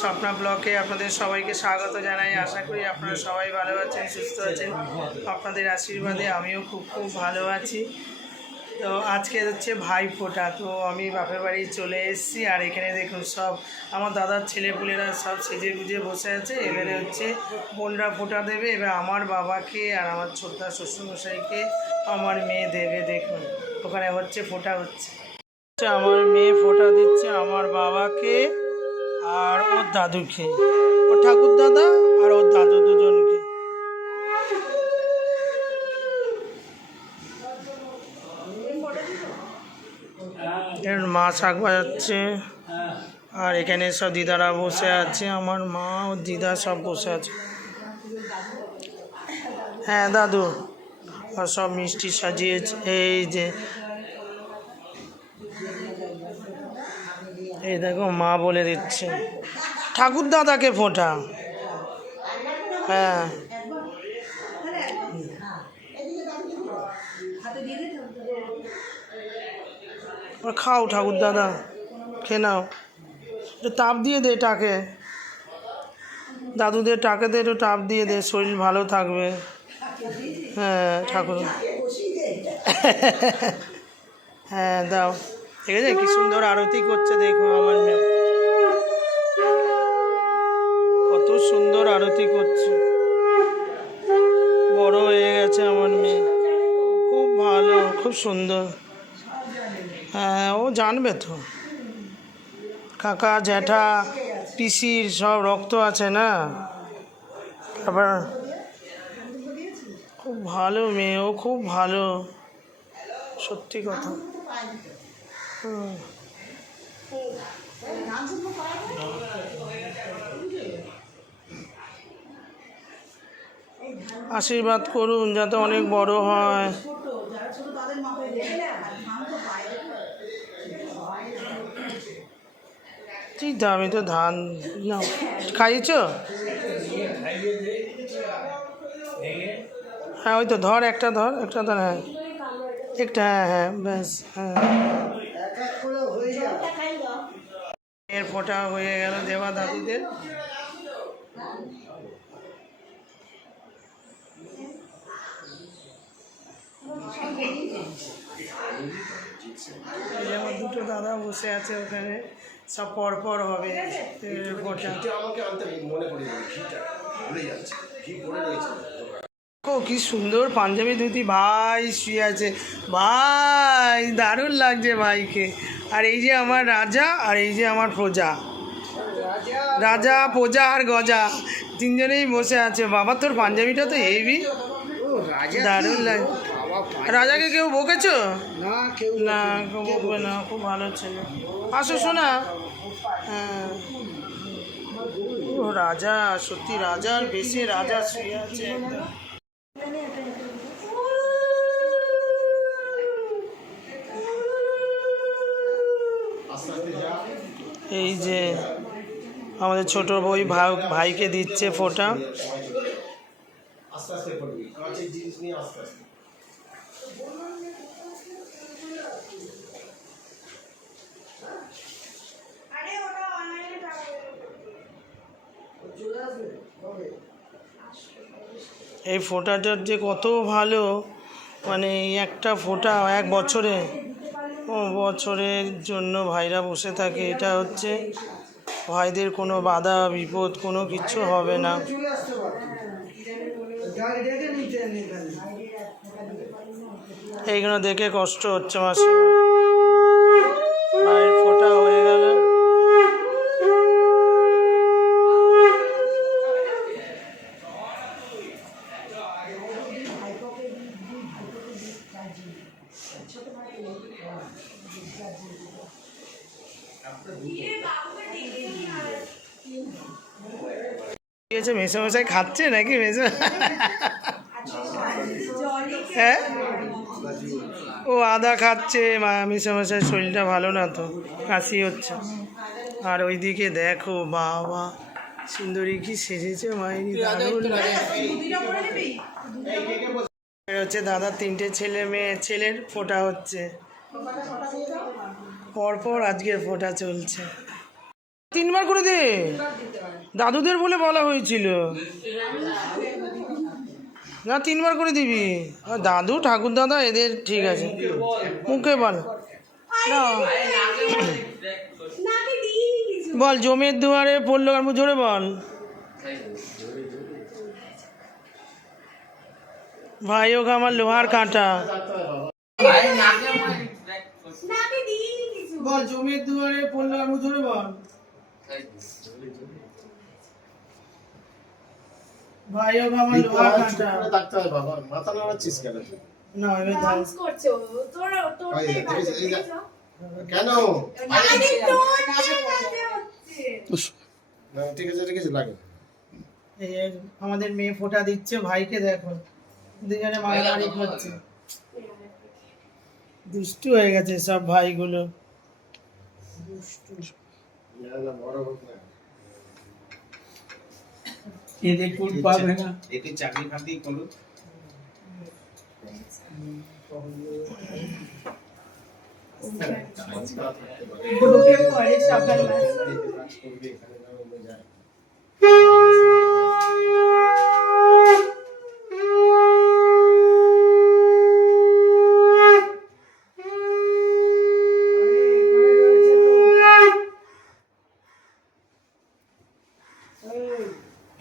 স্বপ্না ব্লকে আপনাদের সবাইকে স্বাগত জানাই। আশা করি আপনারা সবাই ভালো আছেন, সুস্থ আছেন। আপনাদের আশীর্বাদে আমিও খুব ভালো আছি। তো আজকে হচ্ছে ভাইফোঁটা, তো আমি বাপের বাড়ি চলে এসেছি। আর এখানে দেখুন সব আমার দাদার ছেলেপুলেরা সব সেজে গুজে বসে আছে। এবারে হচ্ছে বোনরা ফোঁটা দেবে। এবার আমার বাবাকে আর আমার ছোট্টা শ্বশুরমশাইকে আমার মেয়ে দেবে। দেখুন ওখানে হচ্ছে ফোঁটা হচ্ছে। আমার মেয়ে ফোঁটা দিচ্ছে আমার বাবাকে আর ওর দাদুকে, ওর ঠাকুর দাদা আর ওর দাদু দুজনকে। মা শাক বাজাচ্ছে আর এখানে সব দিদারা বসে আছে। আমার মা ও দিদা সব বসে আছে। হ্যাঁ দাদু, আর সব মিষ্টি সাজিয়েছে। এই দেখো মা বলে দিচ্ছে ঠাকুর দাদাকে ফোঁটা। হ্যাঁ খাও ঠাকুর দাদা, খেয়ে নাও। একটু তাপ দিয়ে দে টাকে, দাদুদের টাকে দে, একটু তাপ দিয়ে দে, শরীর ভালো থাকবে। হ্যাঁ ঠাকুর, হ্যাঁ দাও। ঠিক আছে, কি সুন্দর আরতি করছে দেখো আমার মেয়ে, কত সুন্দর আরতি করছে। বড় হয়ে গেছে আমার মেয়ে, খুব ভালো, খুব সুন্দর। হ্যাঁ ও জানবে তো, কাকা জ্যাঠা পিসির সব রক্ত আছে না। আবার খুব ভালো মেয়ে, ও খুব ভালো, সত্যি কথা। আশীর্বাদ করুন যাতে অনেক বড় হয়। ঠিক তো, আমি তো ধান না খাইয়েছ। হ্যাঁ ওই তো ধর একটা, ধর একটা, ধর। হ্যাঁ একটা, হ্যাঁ হ্যাঁ ব্যাস। হ্যাঁ এর ফোঁটা হয়ে গেল দেবা দাদুদের। আমার দুটো দাদা বসে আছে ওখানে, সব পরপর হবে ফোঁটা। ও কি সুন্দর পাঞ্জাবি ধুতি, ভাই শুয়ে আছে। ভাই দারুণ লাগছে ভাইকে। আর এই যে আমার রাজা, আর এই যে আমার প্রজা, রাজা প্রজা আর গজা, তিনজনেই বসে আছে। বাবা তোর পাঞ্জাবিটা তো হেভি, দারুণ লাগে। রাজাকে কেউ বকেছো? না কেউ বকবে না, খুব ভালো ছেলে। আসো শোনা। হ্যাঁ ও রাজা, সত্যি রাজার বেশি রাজা শুয়ে আছে একদম। এই যে আমাদের ছোট বই ভাইকে দিচ্ছে ফোঁটা। এই ফোঁটাটার যে কত ভালো, মানে একটা ফোঁটা এক বছরের জন্য ভাইরা বসে থাকে। এটা হচ্ছে ভাইদের কোনো বাধা বিপদ কোনো কিছু হবে না। এইগুলো দেখে কষ্ট হচ্ছে মাসি, ভাইয়ের ফোঁটা হয়ে গেল। মেসোমশাই খাচ্ছে নাকি মেসো? হ্যাঁ ও আদা খাচ্ছে। মেসোমশাই শরীরটা ভালো না তো, কাশি হচ্ছে। আর ওইদিকে দেখো বাবা সুন্দরী কি সেজেছে মায়েরি, দারুণ হচ্ছে। দাদার 3টে ছেলে মেয়ে, ছেলের ফোঁটা হচ্ছে পরপর, আজকের ফোঁটা চলছে। 3বার করে দে, দাদুদের বলে বলা হয়েছিল না 3বার করে দিবি। দাদু ঠাকুর দাদা এদের ঠিক আছে, মুখে বল না। বল জমের দুয়ারে পড়লো আর জোরে বল। ভাই হোক আমার লোহার কাঁটা। বল জমের দুয়ারে পড়লো আর জোরে বল। ভাই হোক আমার লোহার কাঁটা। ডাকতে হয় বাবা, মাথা নাড়াচ্ছিস কেন? না এবার ডান্স করছে ও, তোর কেন? আরে তোর নাচে হচ্ছে। না ঠিক আছে ঠিক আছে, লাগে। এই যে আমাদের মেয়ে ফোঁটা দিচ্ছে ভাইকে, দেখো দুজনে মারামারি করছে, দুষ্টু হয়ে গেছে সব ভাইগুলো। না না, বড় হোক না। এদের কুল পাবে না। এতে চাকরি ফাঁকি করো। গ্রুপে পড়ে সকালবেলা।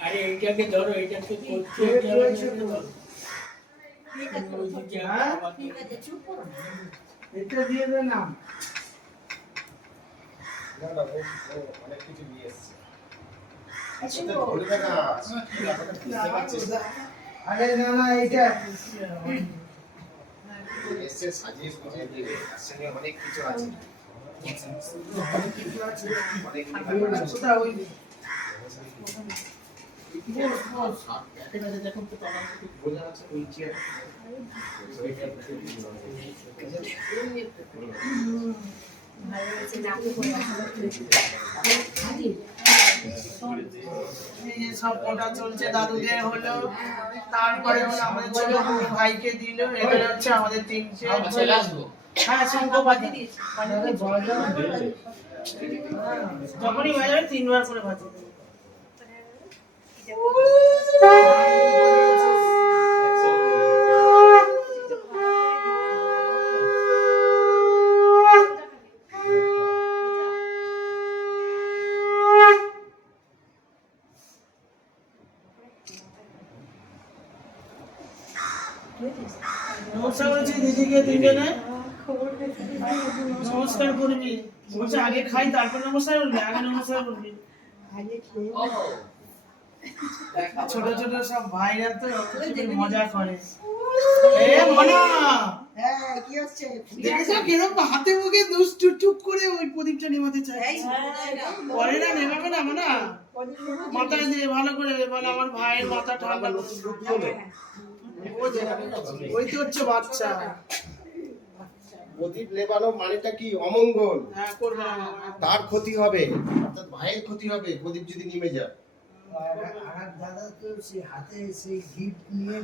আরে এইটাকে ধরো, এইটাকে করতে এটা দিয়ে দে না। না না, ও অনেক কিছু নিয়ে এসছে। আচ্ছা বলবে না, বুঝতে পারছিস না? আরে না না এটা এসছে সাজিয়ে সাজিয়ে দিয়ে, তার সঙ্গে অনেক কিছু আছে। অনেক কোথা ওই দেখুন তো, তোমার বোঝা আছে ওই চেয়ার। ভালো হয়েছে নাকে পড়ে। এই যে সব ফোঁটা চলছে দাদুদের হলো, তারপরে হলো আমাদের ছোট ভাইকে দিল। এবারে হচ্ছে আমাদের 3টে। হ্যাঁ শঙ্খ বাজিয়ে দিয়েছি, যখনই বাজাবে 3বার করে বাজিয়ে দেবে। নমস্কার বলছি দিদিকে, 3জনে নমস্কার করবি। বলছে আগে খাই তারপর নমস্কার বলবি, আগে নমস্কার বলবি। ছোট ছোট সব ভাইরা তো মজা করে। এ মনা, দেখেছো কিরকম হাতে মুখে দুষ্টু চুপ করে ওই প্রদীপটা নিভাতে চায়। পরে না নেভাবে না মনা, মাথায় দিয়ে ভালো করে বলে আমার ভাইয়ের মাথা ঠান্ডা করে। ওই তো হচ্ছে বাচ্চা। প্রদীপ লেবানো মানেটা কি? অমঙ্গল। হ্যাঁ করবে না। তার ক্ষতি হবে, অর্থাৎ ভাইয়ের ক্ষতি হবে প্রদীপ যদি নিমে যায়।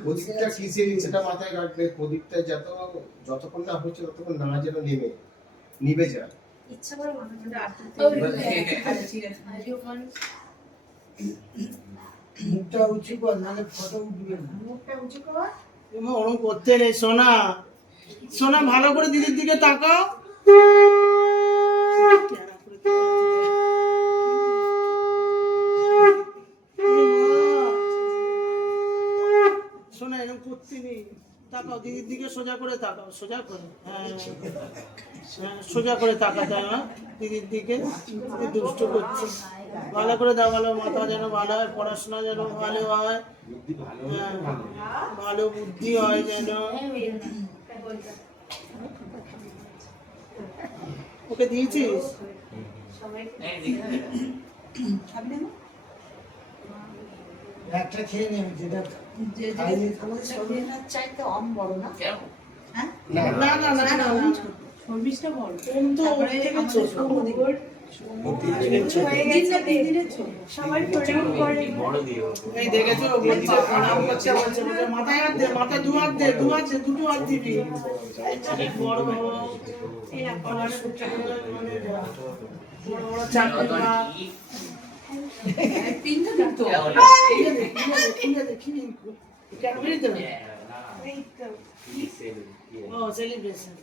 প্রদীপটা কিসের সেটা মাথায় রাখবে। প্রদীপটা যতক্ষণ না হচ্ছে ততক্ষণ না যেন নিভে যায়। ইচ্ছা করে মাথাটা আটকাতে। আচ্ছা ঠিক আছে। মুখটা উঁচু কর, নাহলে ফটো উঠবে না। মুখটা উঁচু কর। ওরকম করতে নেই সোনা। সোনা ভালো করে দিদির দিকে তাকাও। সোনা এরকম করতে নেই, তাকাও দিদির দিকে, সোজা করে তাকাও, সোজা করে। হ্যাঁ হ্যাঁ সোজা করে তাকাতে হয় দিদির দিকে। দুষ্ট করছে, ভালো করে দাও, ভালো মাথা যেন ভালো হয়, পড়াশোনা যেন ভালো হয়, হ্যাঁ ভালো বুদ্ধি হয় যেন। ওকে দিয়েছিস? একটা খেয়ে নেবে, যেটা চাইতে অম বড় না। না না না না না। শর্মিষ্ঠা বল ওম তো ওর তারপরে থেকে আমাদের ছোট। সৌগর হয়ে গেছে দিদিনের ছোট সবাই প্রণাম করে এই দেখেছো বলছে প্রণাম করছে বলছে বলছে মাথায় হাত দে, মাথা দু হাত দে, দুটো হাত দিবি। এই বড় এই আমার বড় বড় চাকরি মা। তিনটা দিন তো ক্যাডবেরি দেবে? এই তো ও সেলিব্রেশন।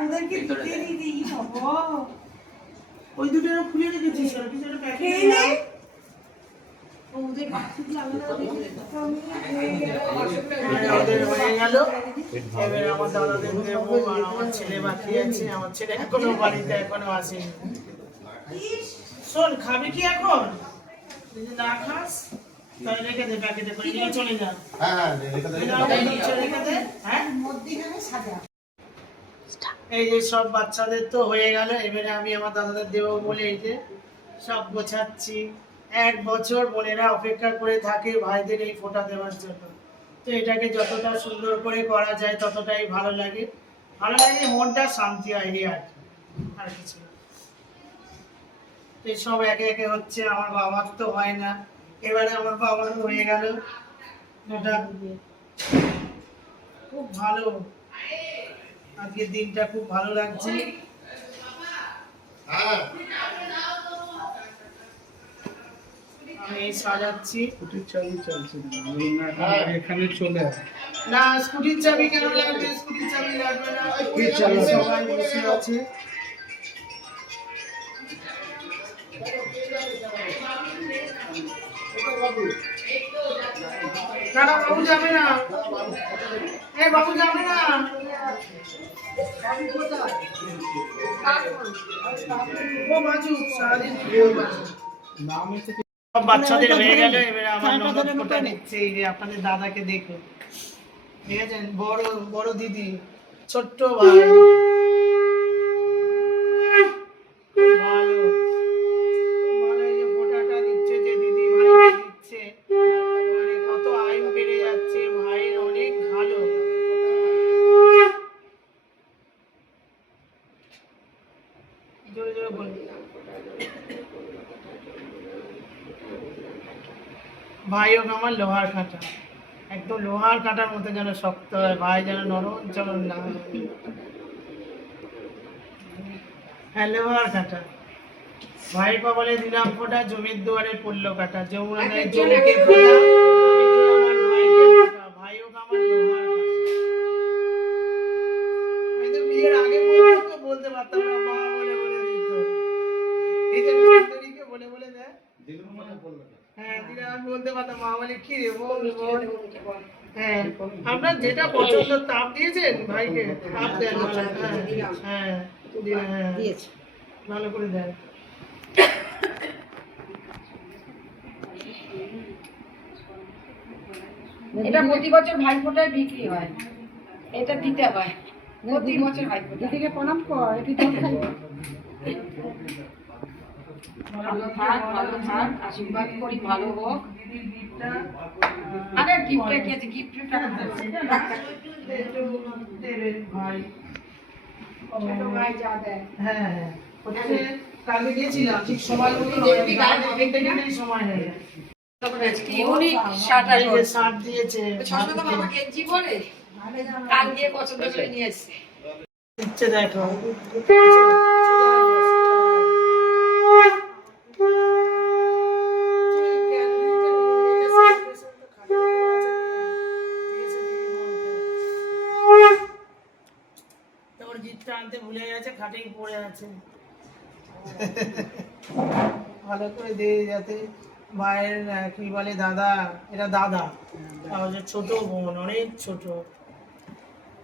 ওদেরকে দিতে দিতে ই হবো ওই দুটো খুলে রেখেছিস আর কিছু একটা প্যাকেট খেলে ওদের বাচ্চাগুলো আলাদা দেখে ওদের হয়ে গেল। এবার আমার দাদাদের দেবো আর আমার ছেলে বাকি আছে। আমার ছেলে এখনো বাড়িতে এখনো আসেনি। শোন খাবি কি এখন? যদি না খাস তাহলে রেখে দে প্যাকেটে করে নিয়ে চলে যা। হ্যাঁ রেখে দে, এই নাও, রেখে দে। হ্যাঁ মধ্যিখানে সাজা। এই যে সব বাচ্চাদের তো হয়ে গেল। এবারে আমি আমার দাদাদের দেবো বলে এই যে সব গোছাচ্ছি। 1 বছর বোনেরা অপেক্ষা করে থাকে ভাইদের এই ফোঁটা দেওয়ার জন্য। তো এটাকে যতটা সুন্দর করে করা যায় ততটাই ভালো লাগে। ভালো লাগে, মনটা শান্তি হয় এই আর কি, আর কিছু না। তো এই সব একে একে হচ্ছে। আমার বাবার তো হয় না, এবারে আমার বাবার হয়ে গেল। এটা খুব ভালো, আজকের দিনটা খুব ভালো লাগছে। হ্যাঁ আমি এই সাজাচ্ছি। স্কুটির চাবি চলছে না, এখানে চলে আসে। না স্কুটির চাবি কেন লাগবে? স্কুটির চাবি লাগবে না, সবাই বসে আছে। না না বাবু যাবে না, এ বাবু যাবে না। ও বাজু সারাদিন নামে থেকে সব বাচ্চাদের হয়ে গেল। এবারে আমার ননদ ফোঁটা দিচ্ছে। এই যে আপনাদের দাদাকে দেখুন, ঠিক আছে? বড় বড় দিদি, ছোট্ট ভাই, খুব ভালো খুব ভালো। এই যে ফোঁটাটা দিচ্ছে, যে দিদি ভাইকে দিচ্ছে, মানে কত আয়ু বেড়ে যাচ্ছে ভাইয়ের, অনেক ভালো। জোরে জোরে বলুন। ভাই হোক আমার লোহার কাঁটা, একদম লোহার কাঁটার মতো যেন শক্ত হয়। ভাই যেন নরম চরম না হয়। হ্যাঁ লোহার কাঁটা। ভাইয়ের কপালে দিলাম ফোঁটা, জমির দুয়ারে পড়লো কাঁটা। যমুনা নয় জমিকে ফোঁটা, আমি দিলাম আমার ভাইকে ফোঁটা। ভাই হোক আমার লোহার কাঁটা। আমি তো বিয়ের আগে পর্যন্ত বলতে পারতাম না, মা বলে বলে দিত। এই যে সুন্দরীকে বলে বলে দেয়। দিলুম মানে বললো না। হ্যাঁ দিলে আমি বলতে পারতাম, মা বলে কি রে বল বল। হ্যাঁ আপনার যেটা পছন্দ তাপ দিয়েছেন ভাইকে, তাপ দেন। হ্যাঁ হ্যাঁ দিয়েছে, ভালো করে দেন। এটা প্রতি বছর ভাইফোঁটায় বিক্রি হয়, এটা দিতে হয় প্রতি বছর ভাইফোঁটা। দিদিকে প্রণাম কর, একটু জল খাই। ভালো থাক, আশীর্বাদ করি ভালো হোক। দিদির গিফটটা আরে গিফটটা কি আছে, গিফটটা দেবে ভাই। ছোট ভাই যা দেয়। হ্যাঁ হ্যাঁ হচ্ছে, কালকে গেছিলাম ঠিক সময় মতো দেখবি গায়ে হবে কিনা? সময় হয়ে যায়। ইউনিক শার্ট এই যে শার্ট দিয়েছে, ছশো তো বাবা কেজি বলে কাল দিয়ে পছন্দ করে নিয়ে এসছে। দিচ্ছে দেখো। তোর গিফটটা আনতে ভুলে গেছে, খাটেই পড়ে আছে। ভালো করে দিয়ে যাতে মায়ের কি বলে দাদা, এটা দাদা, আমাদের ছোট বোন, অনেক ছোট,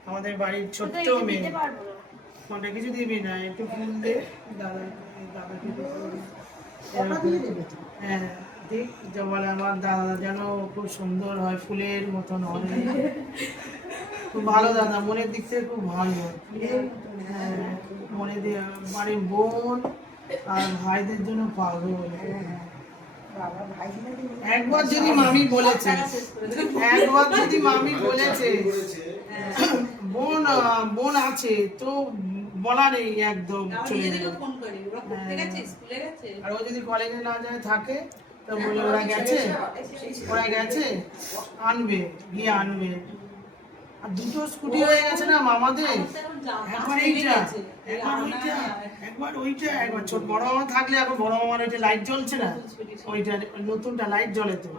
আমাদের বাড়ির ছোট্ট মেয়ে। কোনটা কিছু দিবি না, একটু ফুল দে দাদা, দাদাকে হ্যাঁ ঠিক, যে বলে আমার দাদা যেন খুব সুন্দর হয়, ফুলের মতন হয়। খুব ভালো দাদা, মনের দিক থেকে খুব ভালো। হ্যাঁ মনে দিয়ে বাড়ির বোন আর ভাইদের জন্য পাগল। বাবা ভাই কিনা দিন একবার যদি মামি বলেছে, একবার যদি মামি বলেছে বোন বোন আছে তো বলা নেই, একদম চলে যাবে। ফোন করি ওরা পড়তে গেছে স্কুলে গেছে আর ও যদি কলেজে না যায় থাকে তো বলে ওরা গেছে, ওরা গেছে আনবে, গিয়ে আনবে। আর দুটো স্কুটি হয়ে গেছে না মামাদের, একবার এইটা একবার ওইটা, একবার ওইটা, একবার ছোট বড় মামা থাকলে এখন বড় মামার ওইটা লাইট জ্বলছে না, ওইটা নতুনটা লাইট জ্বলে তো।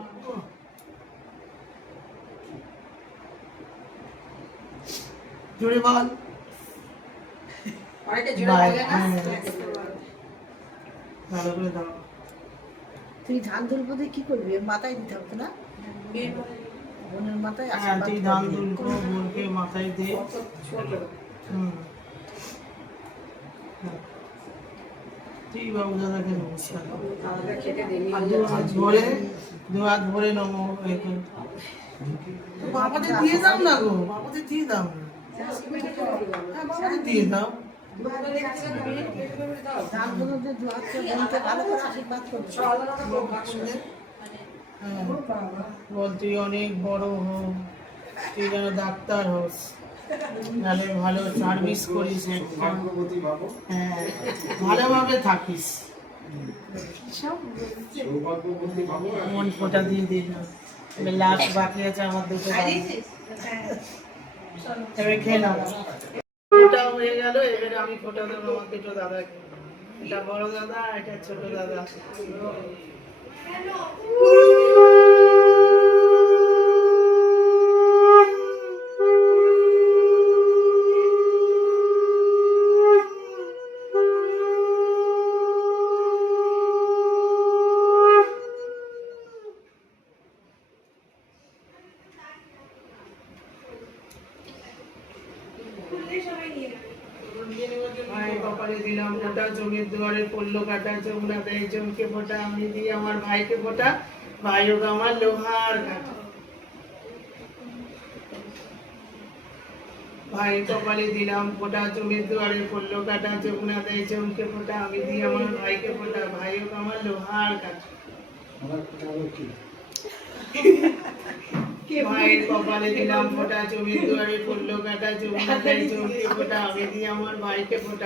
জোরে বল অনেকটা জোরে বাই। বলে না? ভালো করে দাও। তুই ধান তুলবো দিয়ে কি করবি এর মাথায় দিতে হবে না বোনের মাথায় হ্যাঁ আশীর্বাদ তুই করবি। ধান দুলকো বোনকে মাথায় দে। হুম তুই বাবু দাদাকে নমস্কার কর। আমাদের খেতে দেরি আর হয়ে যাচ্ছে। দু হাত ভরে নমো একে। বাবাদের দিয়ে দাও না গো, বাবাদের দিয়ে দাও না। হ্যাঁ বাবাদের দিয়ে দাও। ধান তুলবো দিয়ে দু হাত করে বোনকে ভালো করে আশীর্বাদ করবি হ্যাঁ বল তুই অনেক বড় হোক, তুই যেন ডাক্তার হোস, নাহলে ভালো সার্ভিস করিস একটা। ভাগ্যবতী ভাবো, হ্যাঁ ভালোভাবে থাকিস। সৌভাগ্যবতী ভাবো। মন ফোটা দিয়ে দিলাম, এবার লাস্ট বাকি আছে আমার দুটো দানা। এবার খেলাম, ফোটা হয়ে গেল, এবারে আমি ফোটা দেবো আমার দুটো দাদাকে। এটা বড় দাদা, এটা ছোট দাদা। ভাই কপালে দিলাম ফোঁটা, জমির দুয়ারে পড়লো কাটা, যমুনা দেয় জমকে ফোঁটা, আমি দিই আমার ভাইকে ফোঁটা, ভাই হোক আমার লোহার কাটা। ভাই কপালে দিলাম ফোঁটা, জমির দুয়ারে পড়লো কাটা, যমুনা দেয় জমকে ফোঁটা, আমি দিই আমার ভাইকে ফোঁটা, ভাই হোক আমার লোহার কাটা। মায়ের কপালে দিলাম ফোঁটা, জমির দুয়ারে পড়লো কাটা, যমুনা দেয় জমকে ফোঁটা, আমি দিই আমার ভাইকে ফোঁটা।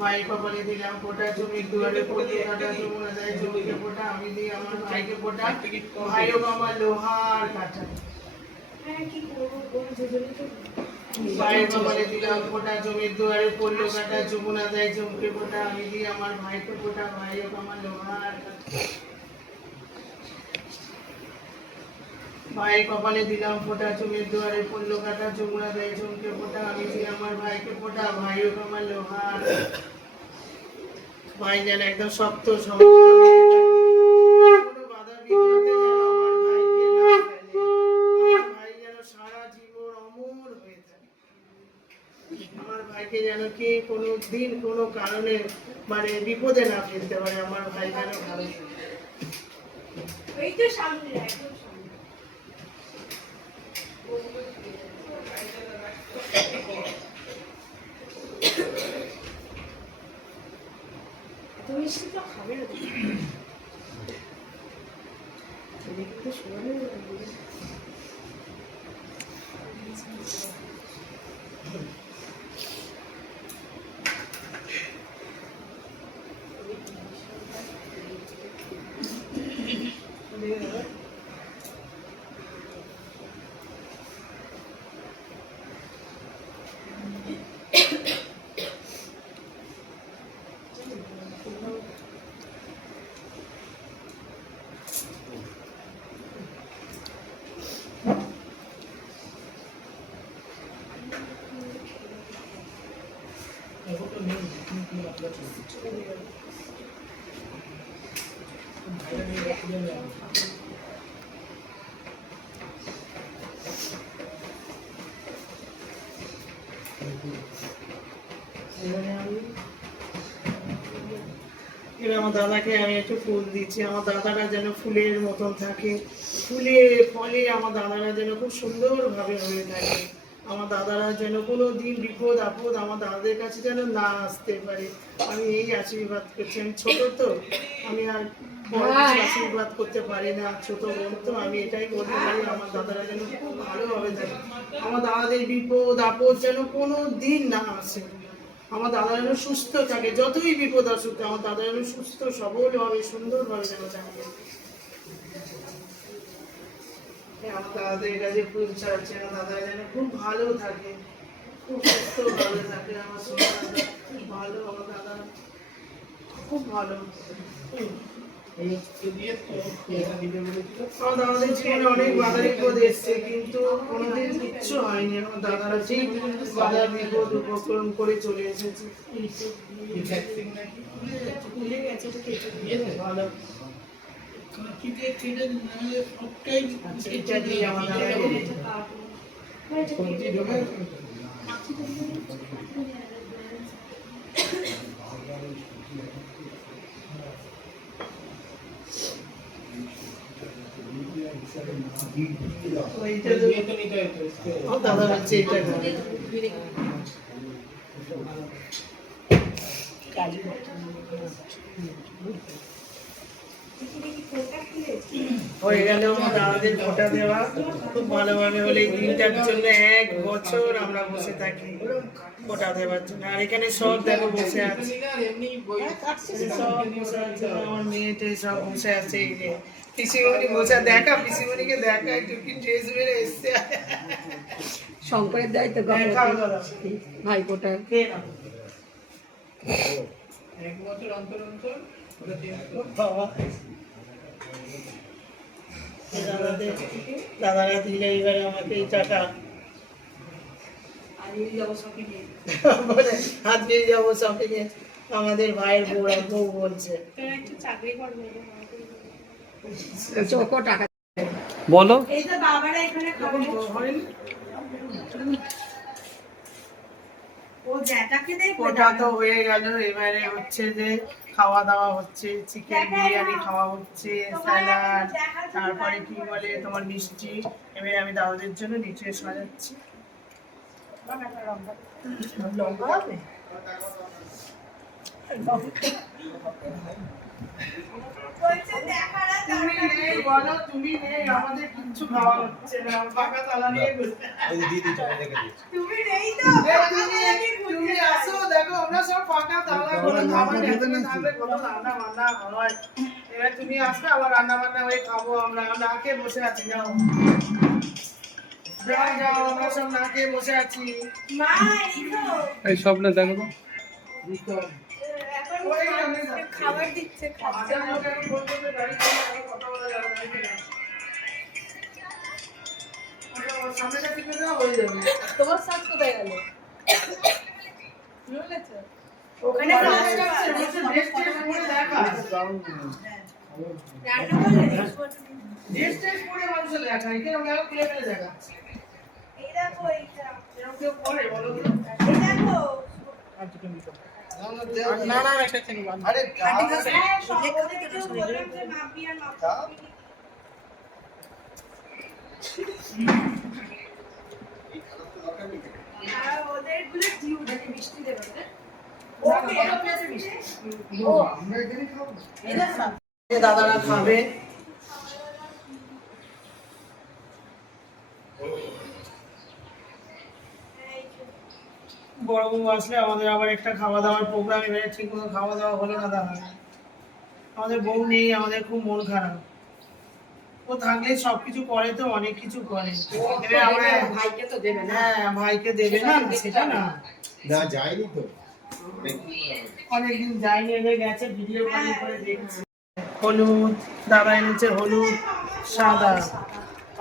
ভাই কপালে দিলাম ফোঁটা, জমির দুয়ারে পড়লো কাটা, যমুনা দেয় জমকে ফোঁটা, আমি দিই আমার ভাইকে ফোঁটা, ভাই হোক আমার লোহার কাটা। ভাইয়ের কপালে দিলাম ফোঁটা, জমির দুয়ারে পড়লো কাটা, যমুনা দেয় জমকে ফোঁটা, আমি দিই আমার ভাইকে ফোঁটা, ভাই হোক আমার লোহার কাটা। ভাইয়ের কপালে দিলাম ফোঁটা, জমির দুয়ারে পড়লো কাটা, যমুনা দেয় জমকে ফোঁটা, আমি দিই আমার ভাইকে ফোঁটা, ভাই হোক আমার লোহার কাটা। ভাই যেন একদম শক্ত কোনো বাধা বিঘ্নতে যেন আমার ভাইকে না ফেলে। আমার ভাই যেন সারা জীবন অমর হয়ে থাকে। আমার ভাইকে যেন কি কোনো দিন কোনো কারণে মানে বিপদে না ফেলতে পারে, আমার ভাই যেন ভালো থাকে। এই তো সামনে একদম সামনে তুমি সেটা খাবে না দেখতে শুনে এবার আমার দাদাকে আমি একটু ফুল দিচ্ছি, আমার দাদারা যেন ফুলের মতন থাকে, ফুলে ফলে আমার দাদারা যেন খুব সুন্দরভাবে হয়ে থাকে, আমার দাদারা যেন কোনো দিন বিপদ আপদ আমার দাদাদের কাছে যেন না আসতে পারে। আমি এই আশীর্বাদ করছি, আমি ছোট তো, আমি আর বড় কিছু আশীর্বাদ করতে পারি না, ছোট বোন তো, আমি এটাই বলতে পারি আমার দাদারা যেন খুব ভালোভাবে থাকে, আমার দাদাদের বিপদ আপদ যেন কোনো দিন না আসে, আমার দাদা যেন সুস্থ থাকে, যতই বিপদ আসুক আমার দাদা যেন সুস্থ সবলভাবে সুন্দরভাবে যেন থাকে। আমার দাদাদের কাছে ফুল চাচ্ছে, আমার দাদা যেন খুব ভালো থাকে, খুব সুস্থ ভালো থাকে, আমার সোনা দাদা খুব ভালো, আমার দাদা খুব ভালো। আমার দাদাদের জীবনে অনেক বাধা বিপদ এসছে, কিন্তু কোনোদিন কিচ্ছু হয়নি, আমার দাদারা ঠিক বাধা বিপদ উপক্রম করে চলে এসেছে। ভুলে গেছে তো কেটে ভালো। আচ্ছা, এটা দিয়ে আমার দাদাকে দাদা হচ্ছে এটা হয়ে গেল আমার দাদাদের ফোঁটা দেওয়া, খুব ভালোভাবে হলে এই দিনটার জন্য 1 বছর আমরা বসে থাকি ফোঁটা দেওয়ার জন্য। আর এখানে সব দেখো বসে আছে, সব বসে আছে, আমার মেয়েটে সব বসে আছে, এই যে পিসিমণি বসে, দেখা পিসিমণিকে দেখা, একটু কি ড্রেস বেড়ে এসছে, শঙ্করের দায়িত্ব ভাই ফোটার। খেয়ে নাও। বাবা দাদারা দিলে এবারে আমাকে এই টাকা বলে হাত দিয়ে যাবো শপিং এ, আমাদের ভাইয়ের বউ বলছে চোখও টাকা বলো। ওটা তো হয়ে গেল, এবারে হচ্ছে যে খাওয়া দাওয়া হচ্ছে, চিকেন বিরিয়ানি খাওয়া হচ্ছে, স্যালাড, তারপরে কি বলে তোমার মিষ্টি। এবারে আমি দাদাদের জন্য নিচে সাজাচ্ছি। লঙ্কা হবে? তুমি নেই বলো, তুমি নেই, আমাদের কিচ্ছু খাওয়া হচ্ছে না, ফাঁকা তালা নিয়ে বসে। তুমি আসো, দেখো আমরা সব ফাঁকা তালা করে খাবার নিয়ে থাকলে কত রান্না বান্না হয়। এবার তুমি আসবে, আবার রান্না বান্না হয়ে খাবো, আমরা না খেয়ে বসে আছি। যাও যাও যাও, আমরা সব না খেয়ে বসে আছি। এই স্বপ্নে দেখো খাবার দিচ্ছে তোমার সাজ কোথায় গেল? ওখানে না না আরে দাদারা খাবে। বড় বউ আসলে আমাদের আবার একটা খাওয়া দাওয়ার প্রোগ্রাম, এবারে ঠিক মতো খাওয়া দাওয়া হলো না দাদা। আমাদের বউ নেই, আমাদের খুব মন খারাপ। ও থাকলে সবকিছু করে, তো অনেক কিছু করে। এবার আমরা ভাইকে তো দেবে না। হ্যাঁ, ভাইকে দেবে না, সেটা না, না যায়নি তো, অনেকদিন যাইনি, এবার গেছে, ভিডিও কলিং করে দেখছি। হলুদ দাদা এনেছে, হলুদ সাদা,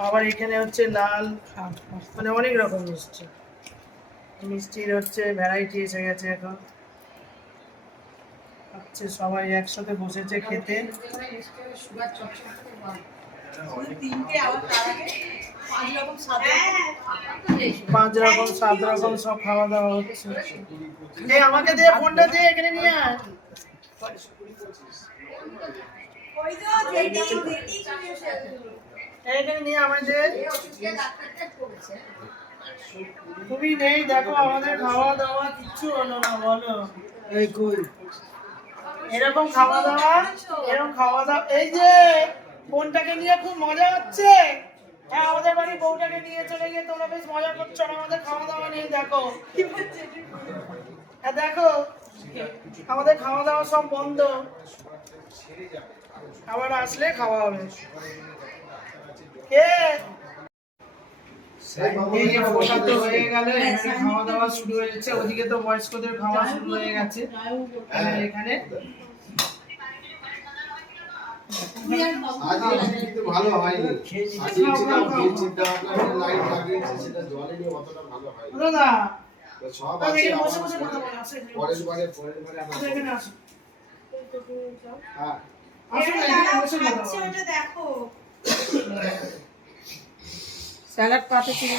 আবার এখানে হচ্ছে লাল, মানে অনেক রকম মিষ্টি। মিষ্টির হচ্ছে ভ্যারাইটি এসে গেছে এখন। আচ্ছা, সবাই একসাথে বসেছে খেতে। সুগার চকচক করে বল। তিনটে আবার তার আগে 5 রকম স্বাদ। 5 রকম 7 রকম সব খাওয়া দাওয়া হচ্ছে। এই আমাকে দে, ফোনটা দে, এখানে নিয়ে আয়। ওই তো যেটি যেটি এইখানে নিয়ে আমায় দে। তুমি নেই, দেখো আমাদের খাওয়া দাওয়া কিচ্ছু হলো না, বলো। এই কই এরকম খাওয়া দাওয়া, এরকম খাওয়া দাওয়া। এই যে বোনটাকে নিয়ে খুব মজা হচ্ছে। হ্যাঁ, আমাদের বাড়ি বউটাকে নিয়ে চলে গিয়ে তোমরা বেশ মজা করছো, আর আমাদের খাওয়া দাওয়া নেই। দেখো, হ্যাঁ দেখো, আমাদের খাওয়া দাওয়া সব বন্ধ। আবার আসলে খাওয়া হবে। কে এই যে ফোটা তো হয়ে গেল, এখানে খাওয়া দাওয়া শুরু হয়েছে। ওদিকে তো বয়স্কদের খাওয়া শুরু হয়ে গেছে। এখানে আজকে কিন্তু ভালো হয়নি। আজকে যেটা চিন্তা ভাবনা লাইট লাগিয়েছে সেটা জলে নিয়ে অতটা ভালো হয়নি। দাদা, তো সব আমি আছে, এখানে আমার বসে বসে কথা বলি। আসো এখানে, পরের বারে আমরা এখানে আসো। হ্যাঁ আসো না, এখানে বসে কথা খাচ্ছে বলি। ওটা দেখো। স্যালাড পাতে ছিল।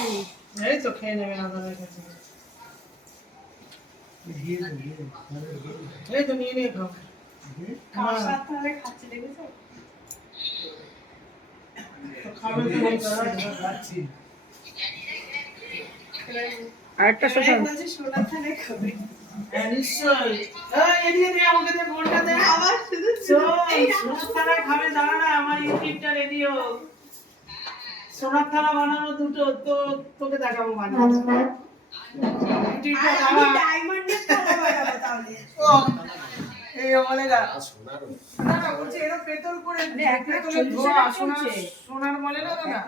এই তো খেয়ে নেবে না দাদা কাছে। এই তো নিয়ে নিয়ে খাও। কার সাথে ধরে খাচ্ছে দেখেছো? তো খাবে তো নেই, তারা খাচ্ছি। আরেকটা শসা। বলছে সোনা থালে খাবে। হ্যাঁ, নিশ্চয়ই। এই, এদিকে দে, আমাকে দে, ফোনটা দে। আবার শুধু সোনার থালা খাবে, দাঁড়া না, আমার ইউটিউবটা রেডি হোক। সোনার থালা বানানো দুটো, তো তোকে দেখাবো বানিয়ে। ইউটিউবটা আমি দাঁড়া। ডায়মন্ডের থালা বানাবো তাহলে। ও, এই বলে না। আর সোনারও না না, বলছি এরা পেতল করে, পেতলের ধোয়া, সোনার বলে না দাদা।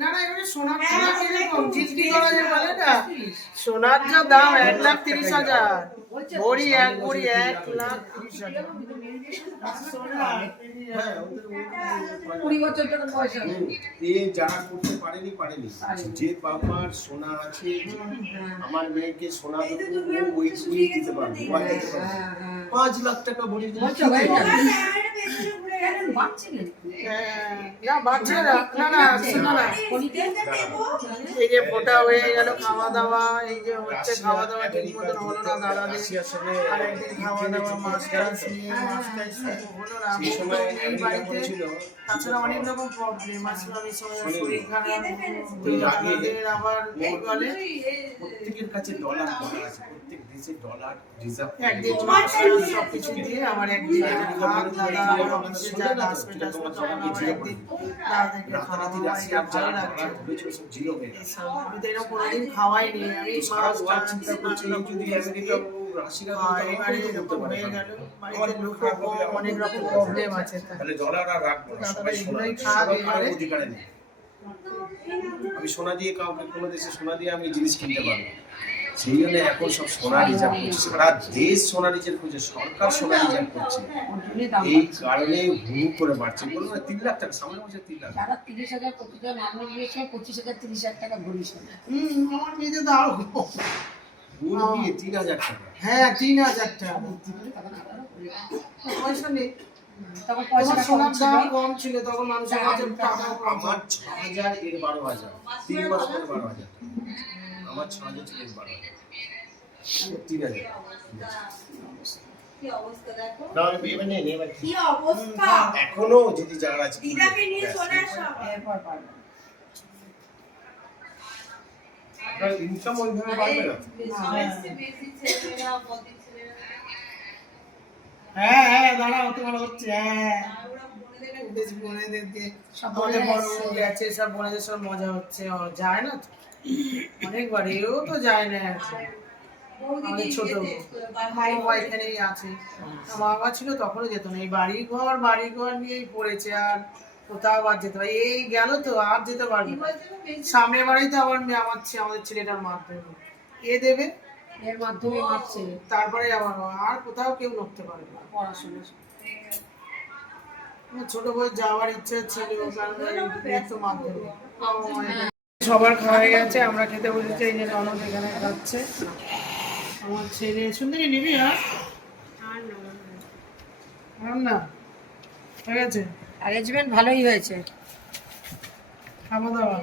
না না, এবারে সোনার থালা কিরকম জিজ্ঞি করা যে বলে না, সোনার যা দাম 1,30,000, ভরি 1,30,000 সোনা। হ্যাঁ ওদের 20 বছর ধরে পয়সা। এ যারা করতে পারেনি যে বাবার সোনা আছে, আমার মেয়েকে সোনা দেবো, ও ওই দিতে পারবে, ও আর দিতে পারবে না। 5 লাখ টাকা ভরি দিলে বলছো কি ভাই, করবে? ক্যামেরাটা পেছনে ঘুরে গেল। বাচ্চাদের। না বাচ্চা না, না না, শোনো না। এই যে ফোটা হয়ে গেল খাওয়া দাওয়া, এই যে হচ্ছে খাওয়া দাওয়া ঠিক মতন হলো না দাদাদের। আর একদিন খাওয়া দাওয়া মাছ টাছ নিয়ে, মাছ টাছ শুরু হলো না। সেই সময় এই বাড়িতে তাছাড়া অনেক রকম প্রবলেম আছে, অনেক সময় শরীর খারাপ, তো দাদাদের আবার কি বলে, প্রত্যেকের কাছে ডলার আছে, প্রত্যেক দেশে ডলার রিজার্ভ। একদিন মাছ টাছ সবকিছু দিয়ে আমার একদিন ভাত দাদা অফিসে যা আসবে আসবে, তখন আমার একদিন দাদাদেরকে রাতারাতি খাওয়া রাশিয়ার ভালো যারা লাগছে। ডলার ধরেছিল সব জিরো হয়ে গেছে। আমি তো এরকম কোনোদিন খাওয়াইনি। আমি সারা মাছ ওয়ার্ল্ড টাছ চিন্তা করছে, এই যদি আমেরিকা ও রাশিয়া এবারে এরকম হয়ে গেল, বাড়িতে লোকও কম, অনেক রকম প্রবলেম আছে। তাহলে ডলার আর রাখবো না, সবাই সোনা, এগুলোই খাবে সবার কারো এবারে। অধিকারে নেই। আমি সোনা দিয়ে কাউকে কোনো দেশে সোনা দিয়ে আমি জিনিস কিনতে পারবো না। সেই জন্য এখন সব সোনা রিজার্ভ করছে, সারা দেশ সোনা রিজার্ভ করছে, সরকার সোনা রিজার্ভ করছে। এই কারণে হুড় করে বাড়ছে। বলুন না 3 লাখ টাকা, সামনে বছর 3 লাখ। যারা 30,000 প্রতিটা মানুষ দিয়েছে 25,000 30,000 টাকা ভরি সোনা। আমার নিজে তো আরো কম। হুড় দিয়ে 3,000 টাকা। হ্যাঁ, 3,000 টাকা। পয়সা নেই। তখন তখন পয়সাটা সোনার কম দাম ছিল। কম ছিল, তখন মানুষের কাছে টাকা কম। আমার 6,000 এর 12,000, 3 মাস পরে 12,000। আমার 6,000 ছিল এর 12,000, 3,000। কি অবস্থা দেখো, না আমি এবার নেই এবার কি অবস্থা। এখনো যদি যারা আছে দিদাকে নিয়ে সোনার সব। এরপর পারবে। আপনার ইনকাম ওইভাবে বাড়বে না। হ্যাঁ হ্যাঁ, দাঁড়াও, তোমার হচ্ছে। হ্যাঁ, বেশ বোনেদের দিয়ে সব আমাদের বড় বোনেরা বোন গেছে, সব বোনেদের সব মজা হচ্ছে। ও যায় না তো অনেকবার, এও তো যায় না এখন। আমাদের ছোট ভাই এখানেই আছে। মা বাবা ছিল তখনও যেত না, এই বাড়ি ঘর নিয়েই পড়েছে, আর কোথাও আর যেতে পারে। এই গেল তো আর যেতে পারবে না। সামনের বাড়ি তো আমার আমাদের ছেলেটার মাধ্যমে এ দেবে, এর মাধ্যমে মাপছে তারপরে আবার আর কোথাও কেউ নড়তে পারবে না। পড়াশোনা। আমার ছোট বই যাওয়ার ইচ্ছা ছিল, কারণ একটু মাধ্যমে সবার খাওয়া হয়ে গেছে, আমরা খেতে বসেছি। এই যে ননদ এখানে খাচ্ছে, আমার ছেলে সুন্দরী নিবি। রান্না হয়ে গেছে, অ্যারেঞ্জমেন্ট ভালোই হয়েছে। খাওয়া দাওয়া।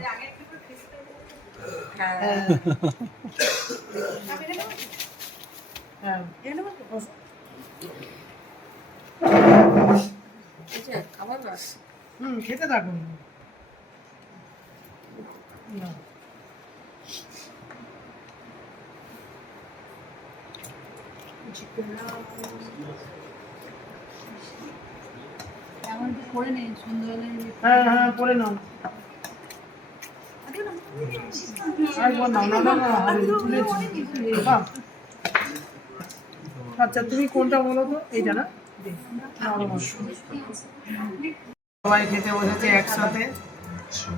হ্যাঁ হ্যাঁ হ্যাঁ হয়েছে, খাবার বাস। খেতে থাকুন না। এমন কি করে নেই সুন্দর হ্যাঁ হ্যাঁ পরে নাও, একবার নাও, না না না আরে তুলেছি। বাহ। আচ্ছা তুমি কোনটা বলো তো, এইটা না? নাও, নাও। সবাই খেতে বসেছে একসাথে,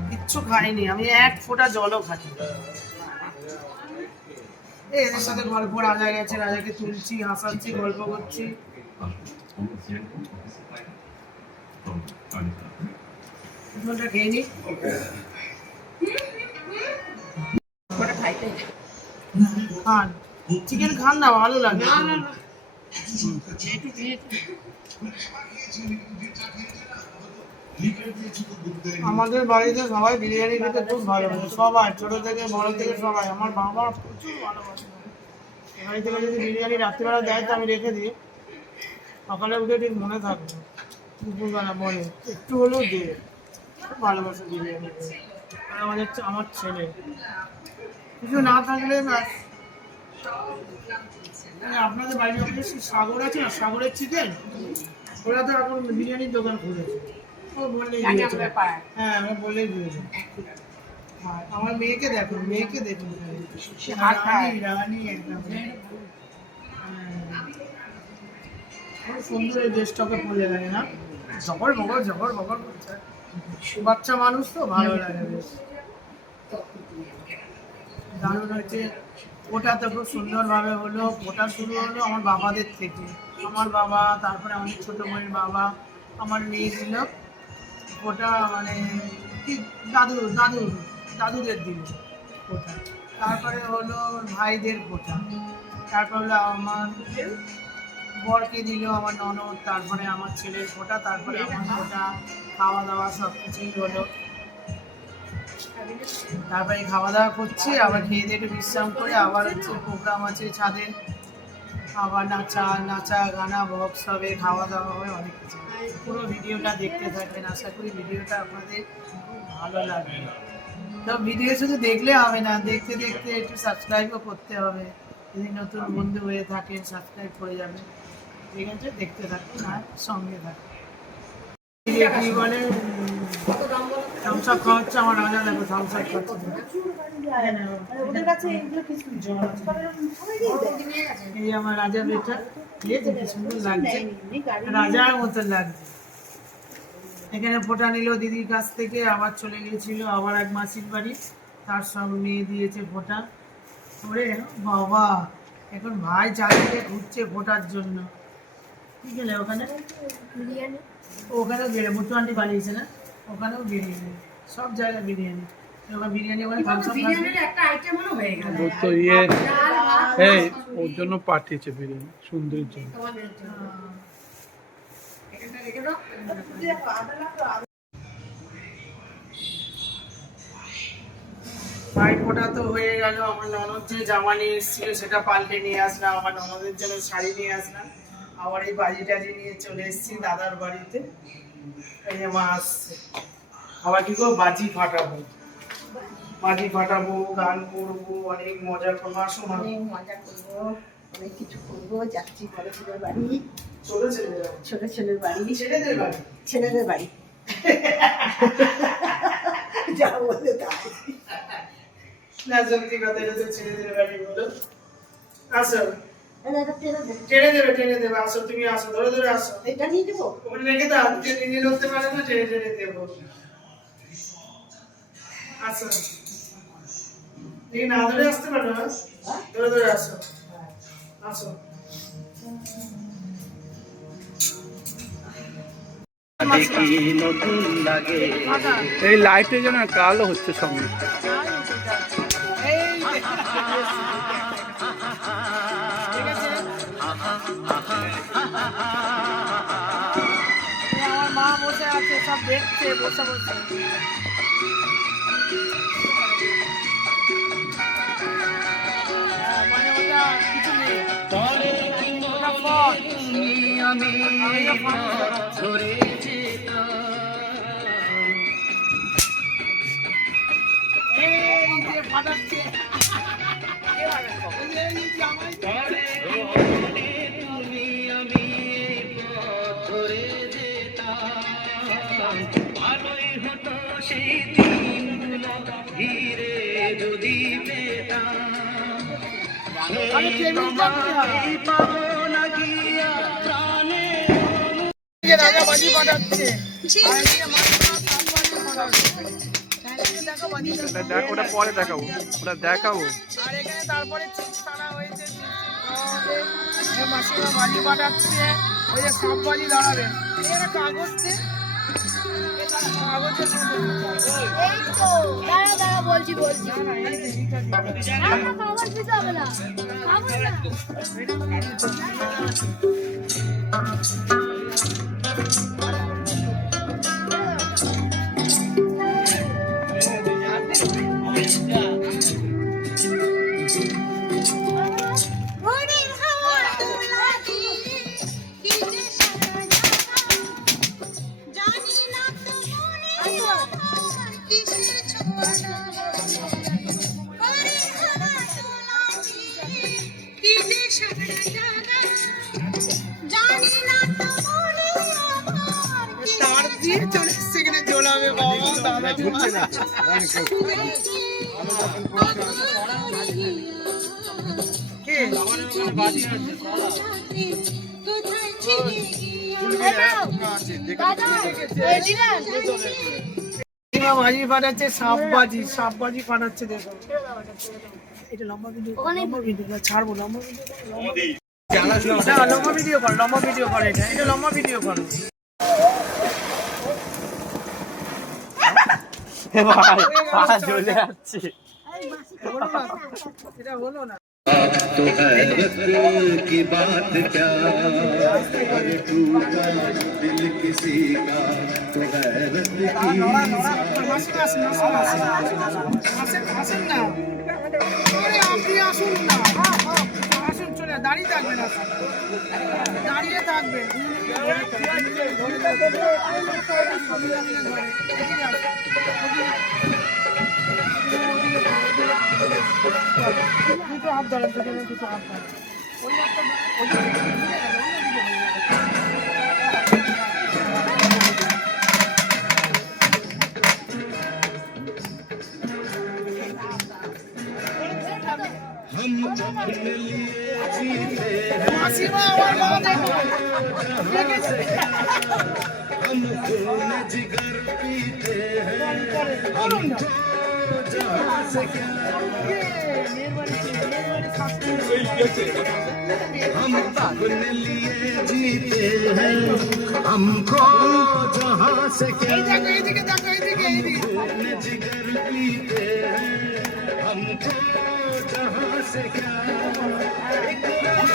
কিচ্ছু খাইনি আমি, এক ফোঁটা জলও খাইনি। এই এদের সাথে গল্প, রাজা গেছে, রাজাকে তুলছি, হাসাচ্ছি, গল্প করছি। জলটা খেয়ে নি। ওটা খাইতে খান, চিকেন খান না, ভালো লাগে। আমাদের বাড়িতে সবাই বিরিয়ানি খেতে খুব ভালোবাসে, সবাই, ছোট থেকে বড় থেকে সবাই। আমার বাবা প্রচুর ভালোবাসে। বাড়ি থেকে যদি বিরিয়ানি রাত্রিবেলা দেয় তো আমি রেখে দিই, সকালে উঠে ঠিক মনে থাকবে, দুপুরবেলা বলে একটু হলেও দে। খুব ভালোবাসে বিরিয়ানি। আর আমার ছেলে কিছু না থাকলে ব্যাস। আপনাদের বাড়ির ওখানে সাগর আছে না, সাগরের চিকেন, ওরা তো এখন বিরিয়ানির দোকান খুলেছে। ও বললেই দিয়েছে। হ্যাঁ আমি বললেই দিয়েছে। হ্যাঁ, আমার মেয়েকে দেখুন, মেয়েকে দেখুন, রানী রানী একদম। হ্যাঁ। খুব সুন্দর এই ড্রেসটাকে পরে লাগে না, জবর বগর জবর বগর করছে। বাচ্চা মানুষ তো ভালো লাগে বেশ, দারুণ হয়েছে। ওটা তো খুব সুন্দরভাবে হলো। ওটা শুরু হলো আমার বাবাদের থেকে, আমার বাবা, তারপরে আমার ছোটো মেয়ের বাবা, আমার মেয়ে দিল ওটা, মানে কি দাদুদের দিল ওটা। তারপরে হলো ভাইদের ফোটা, তারপর হলো আমার বরকে দিল আমার ননদ, তারপরে আমার ছেলের ফোটা, তারপরে আমার ফোটা। খাওয়া দাওয়া সব কিছুই হলো। তারপরে খাওয়া দাওয়া করছি, আবার খেয়ে দিয়ে একটু বিশ্রাম করে আবার হচ্ছে প্রোগ্রাম আছে ছাদে, আবার নাচা গানা বক্স হবে, খাওয়া দাওয়া হবে, অনেক কিছু। পুরো ভিডিওটা দেখতে থাকবেন, আশা করি ভিডিওটা আপনাদের খুব ভালো লাগবে। তো ভিডিও শুধু দেখলে হবে না, দেখতে দেখতে একটু সাবস্ক্রাইবও করতে হবে। যদি নতুন বন্ধু হয়ে থাকেন সাবস্ক্রাইব করে যাবেন, ঠিক আছে? দেখতে থাকুন আর সঙ্গে থাকুন। কি বলে থামস আপ খাওয়াচ্ছে আমার রাজা, দেখো থামস আপ খাচ্ছে। ওদের কাছে এগুলো কিছু এই আমার রাজা বেটা, দেখতে কি সুন্দর লাগছে, রাজার মতো লাগছে। এখানে ফোঁটা নিল দিদির কাছ থেকে, আবার চলে গিয়েছিল আবার এক মাসির বাড়ি, তার সব মেয়ে দিয়েছে ফোঁটা। ওরে বাবা, এখন ভাই চারিদিকে ঘুরছে ফোঁটার জন্য। কি গেলে ওখানে বিরিয়ানি, ওখানেও বিরিয়ানি বুটু আন্টি বানিয়েছে না, ওখানেও বিরিয়ানি, সব জায়গায় বিরিয়ানি। ওখানে বিরিয়ানি, ওখানে বিরিয়ানির একটা আইটেমও হয়ে গেল। ও তো ইয়ে এই ওর জন্য পাঠিয়েছে বিরিয়ানি, সুন্দরীর জন্য। ভাই ফোঁটা তো হয়ে গেল। আমার ননদ যে জামা নিয়ে এসেছিল সেটা পাল্টে নিয়ে আসলাম, আমার ননদের জন্য শাড়ি নিয়ে আসলাম। আবার এই বাজি টাজি নিয়ে চলে এসেছি দাদার বাড়িতে। এই যে মা আসছে, আবার কি করবো, বাজি ফাটাবো, গান করবো, অনেক মজা করবো। আসো মা, অনেক মজা করবো, অনেক কিছু করবো। যাচ্ছি বড় ছেলের বাড়ি, ছোট ছেলেদের বাড়ি, ছোট ছেলের বাড়ি, ছেলেদের বাড়ি, ছেলেদের বাড়ি। যা বলতে তাই। না সত্যি কথা, এটা তো ছেলেদের বাড়ি বলো। আসো, এটা টেনে দে। টেনে দেবে, আসো তুমি, আসো, ধরে ধরে আসো। এটা নিয়ে দেবো। ওখানে রেখে দাও, যে নিজে ধরতে পারে না, টেনে টেনে দেবো। আসো, দেখি না ধরে আসতে পারো না, ধরে ধরে আসো, আসো। এই লাইটে যেন কালো হচ্ছে সঙ্গে। সব দেখছে বসে বসে। মানে ওটা কিছু নেই, ওটা ফল। এই যে ফাটাচ্ছে, এই জামাই আমি টেবিলটা কি হয়? এই যে রাজা বাজি ফাটাচ্ছে, আর এই যে মাছটা সব বাজি ফাটাচ্ছে। এই যে দেখো বাজি ফাটাচ্ছে। দেখ, ওটা পরে দেখাবো, ওটা দেখাবো। আর এখানে তারপরে চিপস ছাড়া হয়েছে, মাসিমা বাজি ফাটাচ্ছে। ওই যে সব বাজি দাঁড়াবে, এখানে কাগজে কাগজের এই তো দাঁড়া দাঁড়া বলছি বলছি না এই যে এইটা দিতে হবে। না কাগজ দিতে হবে না কাগজ না মনের হাওয়া তোলা দিয়ে কি যে সারা জানি না তো মনে আমার কিসের ছোঁয়া মনের হাওয়া তোলা দিয়ে কি যে সারা জানি না তো মনে আমার তার দিয়ে চলে এসছে এখানে জ্বলাবে বাবা দাদা ঝুলছে না। কে কোথায় ছিলে দাদা এই দিলেন মাসিমা বাজি ফাটাচ্ছে, সাপ বাজি, সাপ বাজি ফাটাচ্ছে। দেখো এটা লম্বা ভিডিও, লম্বা ভিডিও ছাড়বো, লম্বা ভিডিও লম্বা ভিডিও কর, লম্বা ভিডিও কর, এটা লম্বা ভিডিও কর। চলে যাচ্ছে। হলো না, এটা হলো না। तो हैरत की बात क्या अरे टूटा दिल किसी का तो हैरत की আসেন না, আরে আপনি আসুন না, আসুন, চলে দাঁড়িয়ে থাকবেন, আসুন দাঁড়িয়ে থাকবেন। দুটো হাত ধরেন, দুটো হাত ধরেন। ওই হাতটা মাসিমা আমার মা দেখো जिगर पीते हैं বলুন না। हम अपने लिए जीते हैं हमको जहाँ से क्या এই দেখো, এইদিকে দেখো, এইদিকে এইদিকে अपने जिगर पीते हैं हमको जहाँ से क्या एक रात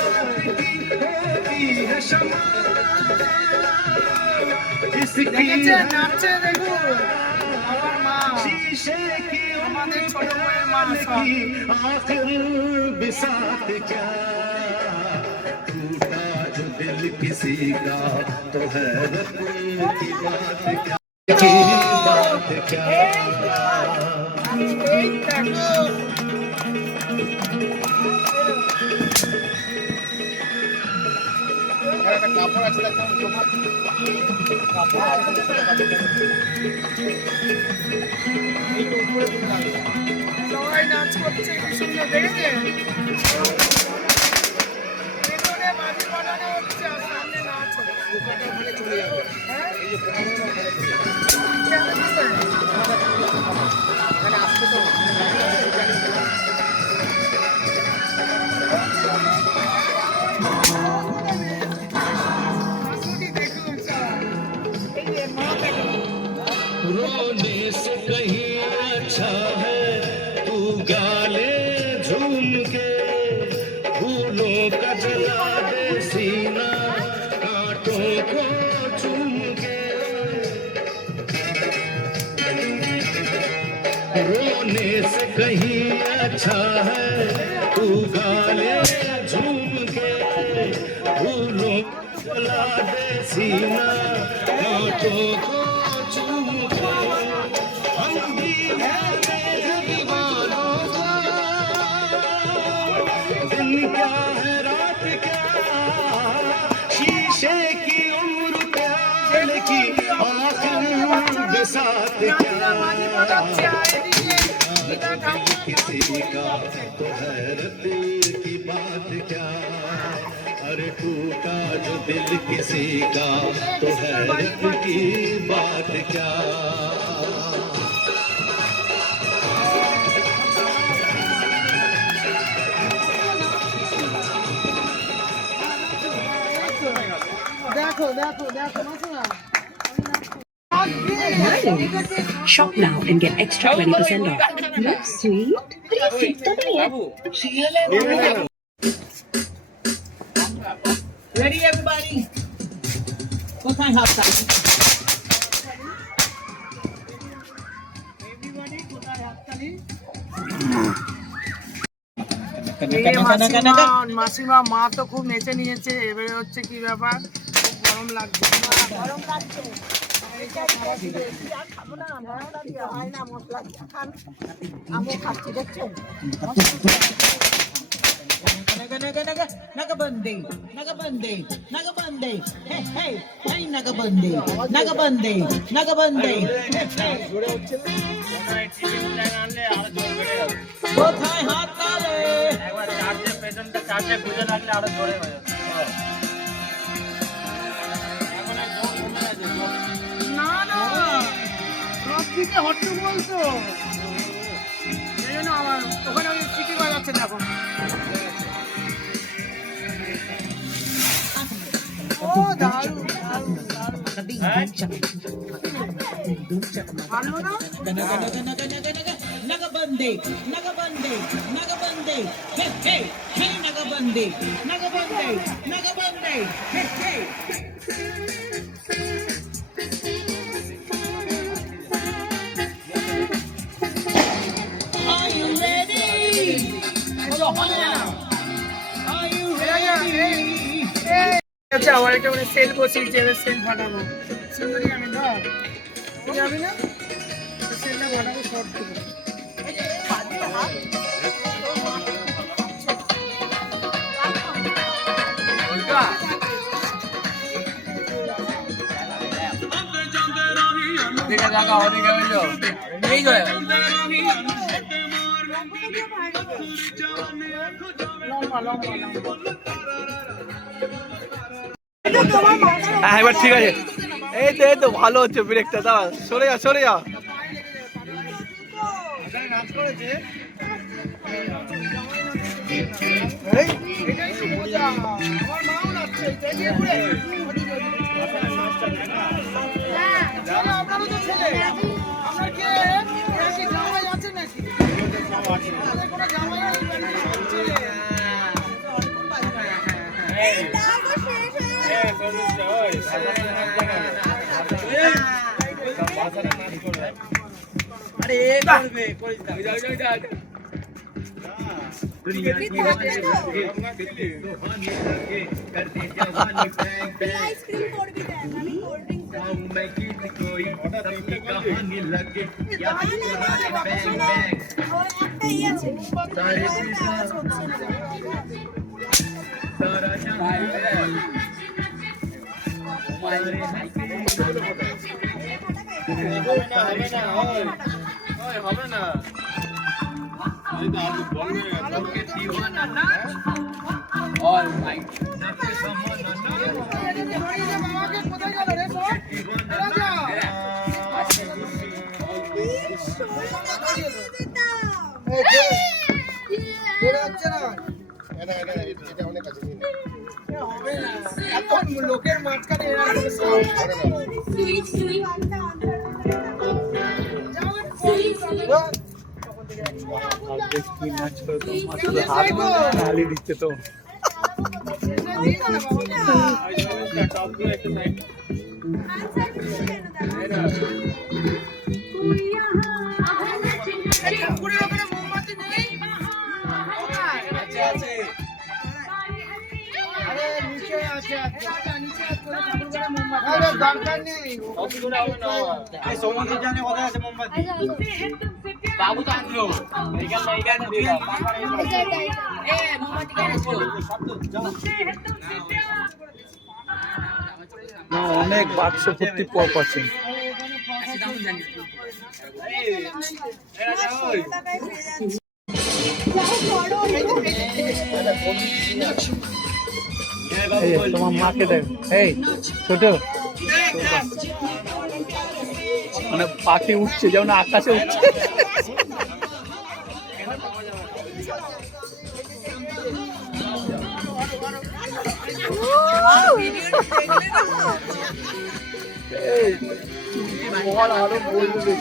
की होती है शमा इसकी দেখেছেন নাচছে, দেখুন আমার মা, शीशे की আমাদের ছোট বউয়ের মা সব। की आखिर बिसात क्या टूटा जो दिल किसी का तो हैरत की बात क्या की बात क्या এই দেখো সবাই নাচ করছে, কি সুন্দর দেখেছেন? পেছনে বাজি বাজানো হচ্ছে আর সামনে নাচ হচ্ছে। হ্যাঁ? কেন দিছে? হাসুটি দেখুন সব। এই যে মা দেখো। रोने से कहीं अच्छा है तू गाले झूम के फूलों का जला दे सीना कांटों को चूम के रोने से कहीं अच्छा है तू गाले झूम के फूलों जला दे सीना हाथों को चूम के हम दीवाने हैं दीवानों का दिन क्या है रात क्या शीशे की उम्र प्यार की आखिर साथ क्या किसी का तो हैरत की बात क्या अरे टूटा जो दिल किसी का तो हैरत की बात क्या দেখো দেখো দেখো মাসি মা Shop now and get extra 20% off. Looks sweet. Fit to be Ready, everybody? কোথায় হাত তালি? Everybody, কোথায় হাত তালি? মাসিমা মা তো খুব নেচে নিয়েছে, এবারে হচ্ছে কি ব্যাপার, খুব গরম লাগছে। গরম লাগছে। Nagabandi, nagabandi, nagabandi, hey hey, hey nagabandi, nagabandi, nagabandi, hey hey. কোথায় হাত তালে? একবার চার্জে পেছনটা চার্জে গুজে লাগলে আরো জোরে হয়ে যাবে। এখন আর জোর কমে গেছে। না না, সব দিকে হট্টগোল তো। এই জন্য আমার ওখানে ওই সিটি বাজাচ্ছে দেখো। ও দারুণ দারুণ দারুণ। ভালো না? Nagabandi, nagabandi, nagabandi, hey hey, hey nagabandi, nagabandi, nagabandi, hey hey. Are you ready? Are you ready? আচ্ছা আমার একটা মানে সেল বসিয়েছে, এবার সেল ফাটাবো। সুন্দরী আমি ধর যাবি না, সেলটা ফাটাবো শর্ট দেবো। হ্যাঁ এবার ঠিক আছে, এই তো ভালো হচ্ছে ব্রেকটা, দাও সরে যা সরে যা। নাচ করেছে আপনারও তো ছেলে, আপনার কে জামাই আছে নাকি? কোনো জামাই আরে করবে করিস না। আইসক্রিম করবি দেখ, আমি কোল্ড ড্রিঙ্কস কহানি লাগে একটাই আছে হবে না লোকের মাঝখানে হালি দিচ্ছে তো দরকার নেই অনেক বাক্স ভর্তি পপ আছে। তোমার মাকে দেখ, এই ছোট মানে পাখি উঠছে, যেমন আকাশে উঠছে। আরো বলবে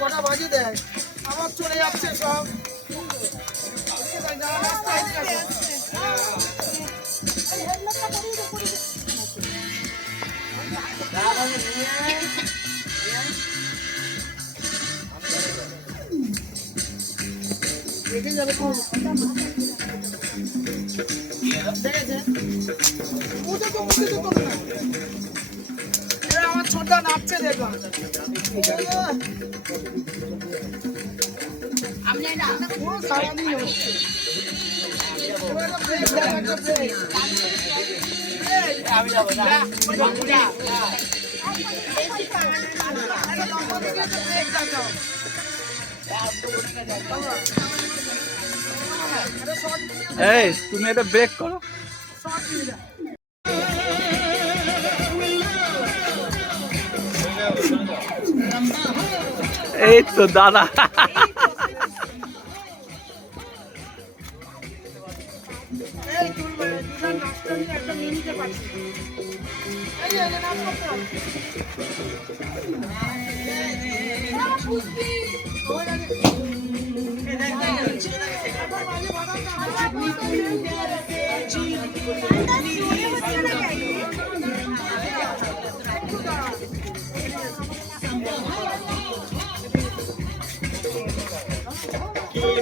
কটা বাজে দেয়, আমার চলে যাচ্ছে সব। আমার ছোটটা নাচছে দেখো। সারাদিন হচ্ছে আমি যাবো না। এই তুমি এটা ব্রেক করো। এই তো দাদা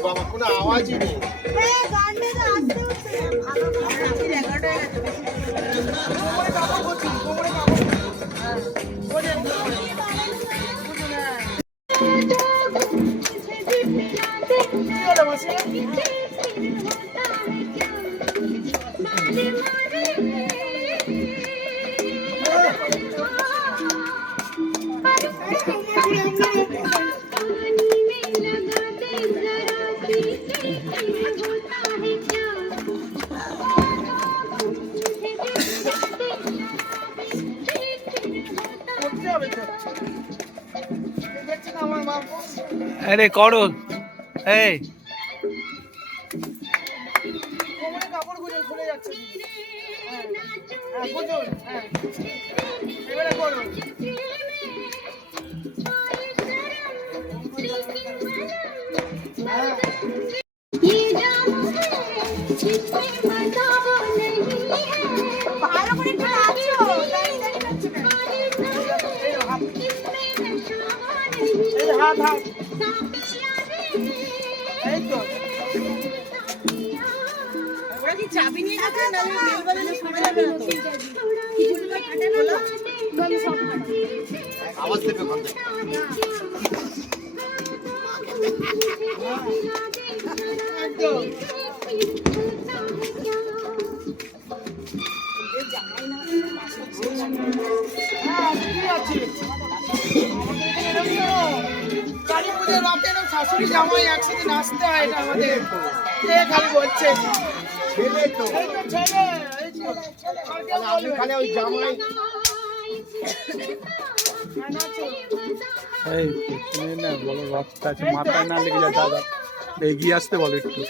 বাবা কোনো আওয়াজই নেই। আরে করো এই কোমরে কাপড় খুলে যাচ্ছে। এবারে করো। ভালো করে নাচো, হাত হাত এই তো। ওরা কি চাবি নিয়ে গেছে না বেল বাজালে শোনা যাবে না তো? কিছু না কাটে না বল সব আওয়াজ দেবে কোন কালী পুজোর রাতে শাশুড়ি জামাই একসাথে নাচতে হয়, এটা আমাদের খালি বলছে ছেলে তো ছেলে। ওই জামাই এই তুমি না বলো রক্ত আছে মাথায় না লেগে যায় দাদা, এগিয়ে আসতে বলো একটু।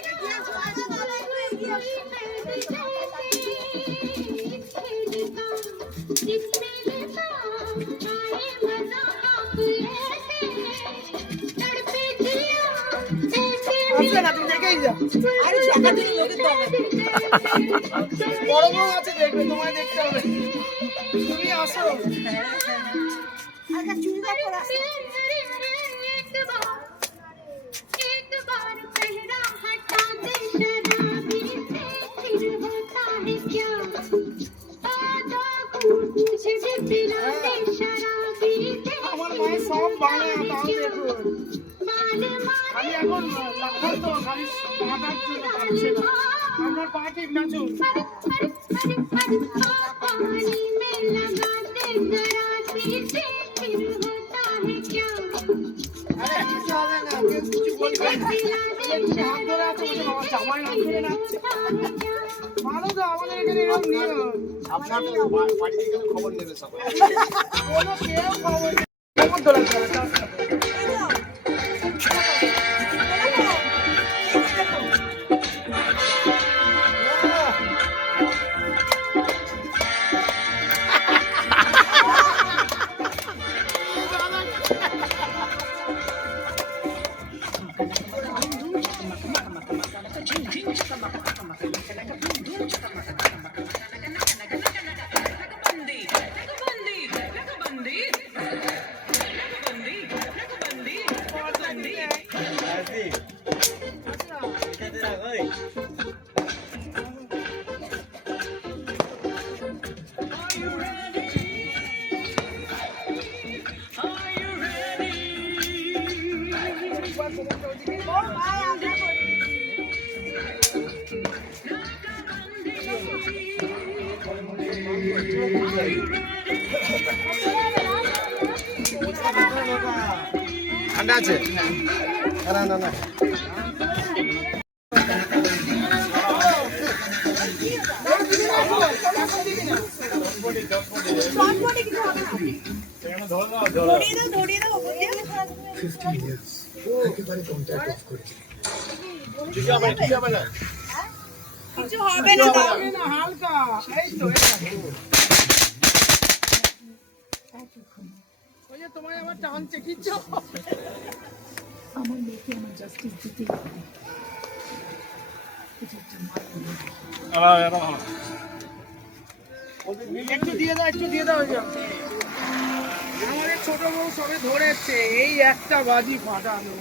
আসবে না, তুমি দেখেই যা। আরে টাকা দিলে লোকের তো হবে। বড় বউ আছে দেখবে, তোমায় দেখতে হবে। তুমি আসো। আচ্ছা চুড়িদার পরে আসো। আমার মায়ের সব বাংলা তাও দেখুন। আমি এখন লাফাতো খালি পাটার জন্য পারছে না। আপনার পা ঠিক নাচুন। আরে কিছু হবে না, কেউ কিছু বলবে না। তুমি হাত ধরে আছো, বলছে বাবা জামাই হাত ধরে নাচছে। ভালো তো, আমাদের এখানে এরকম নিয়ম। আপনার বাড়ি থেকে খবর নেবে সবাই। কোনো কেউ খবর নেই। খবর ধরা যাবে, তার সাথে। ঠান্ডা আছে? না না না। কিছু হবে না, হবে না, হালকা। এই তো, ওই যে তোমায় আবার টানছে, কিচ্ছু আমার মেয়েকে আমার জাস্টিস দিতে হবে। একটু দিয়ে দাও, একটু দিয়ে দাও। ওই যে আমাদের ছোট বউ সবে ধরেছে, এই একটা বাজি ফাটানো।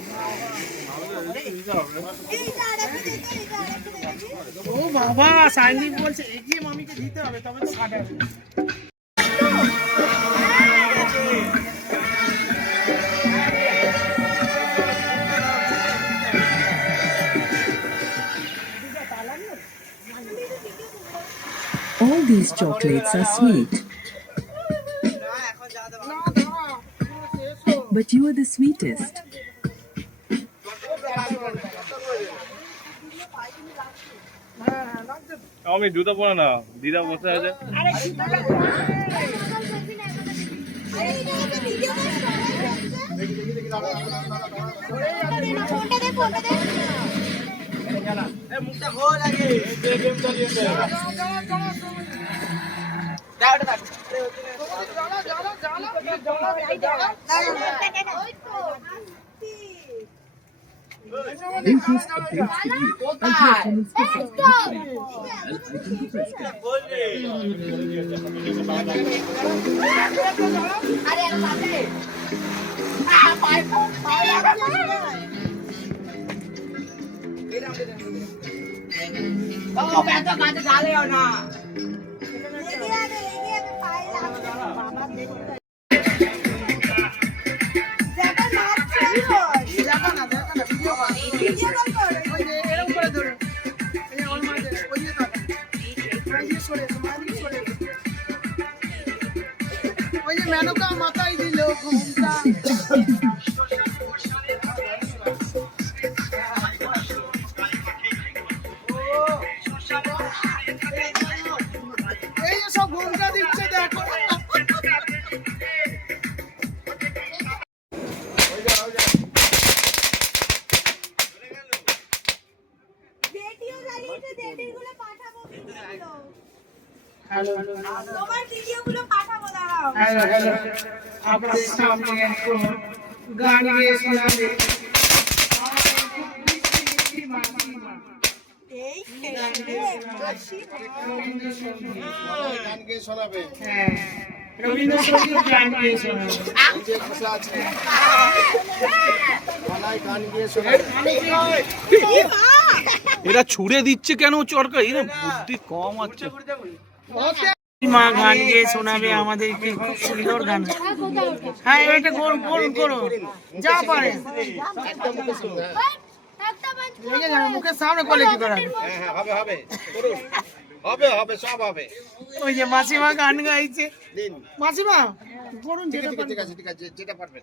ও বাবা, সাইনিক বলছে এগিয়ে মামিকে দিতে হবে, তবে তো ফাটাবে। All these chocolates are sweet, but you are the sweetest. আমি জুতো পরে না, দিদা বসে আছে। Increased updates to you. Attendance to subscribe. Icon to press. ওই যে মেনকা মাথায় দিল ঘুমটা। এই যে সব ঘুমটা দিচ্ছে, দেখো। ভিডিও চালিয়েছে, ভিডিওগুলো পাঠাবো, ভিডিওগুলো। হ্যালো তোমার ভিডিওগুলো পাঠাবো, দাঁড়াও। হ্যালো হ্যালো, আপনাদের সামনে এখন গান গেয়ে শোনাবে গান গেয়ে শোনাবে। হ্যাঁ, রবীন্দ্রসঙ্গীত গান গেয়ে শোনাবে। এই যে বসে আছে, গলায় গান গেয়ে শোনাবে। এরা ছুড়ে দিচ্ছে কেন চরকা? এরা বুদ্ধি কম আছে। মা গান গেয়ে শোনাবে আমাদেরকে, খুব সুন্দর গান। হ্যাঁ, এটা গোল গোল করো, যা পারে। লেগে যাবে, মুখের সামনে করলে কি করা? হ্যাঁ হ্যাঁ, হবে হবে, করুন, হবে হবে, সব হবে। ওই যে মাসিমা গান গাইছে। দিন, মাসিমা করুন, ঠিক যেটা আছে ঠিক আছে ঠিক আছে, যেটা পারবেন।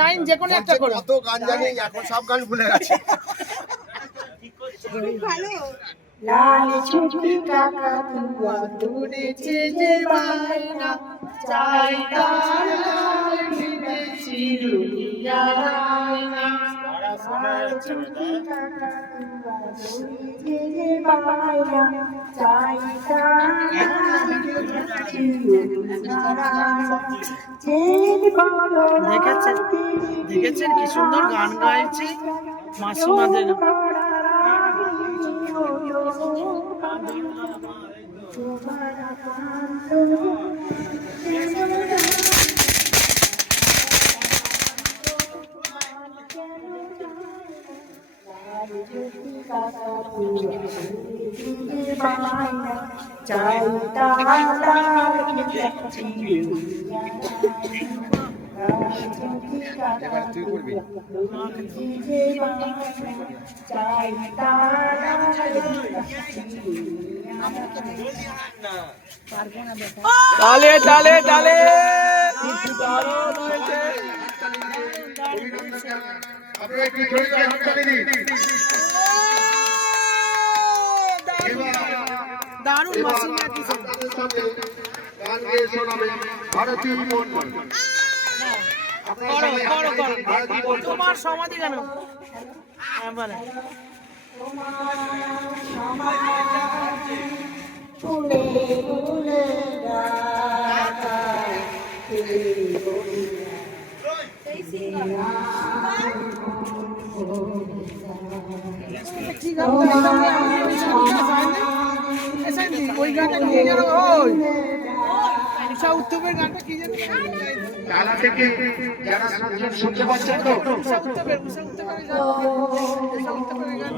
লাইন যে কোনো একটা করো। কত গান জানি, এখন সব গান ভুলে গেছে। লাল ছুটি কাকাতুয়া উড়েছে যে বাইনা, চাই তার লাল ফিরেছি রুইয়া রায়না। লাল ছুটি কাকাতুয়া উড়েছে যে বাইনা, চাই তার লাল ফিরেছি রুইয়া রায়না। দেখেছেন দেখেছেন কি সুন্দর গান গাইছে মাসিমাদের। এবার তুই করবি। তালে তালে তালে, দারুণ হয়েছে। দারুণ মাসিমা কি করো করো করো, তোমার সমাধি কেন? হ্যাঁ, বলে ওই গানটা কি যেন, ওই ঈশা উত্তমের গানটা কি যেন? ডালা থেকে যারা শুনতে পাচ্ছেন তো, ঈশা উত্তমের গান।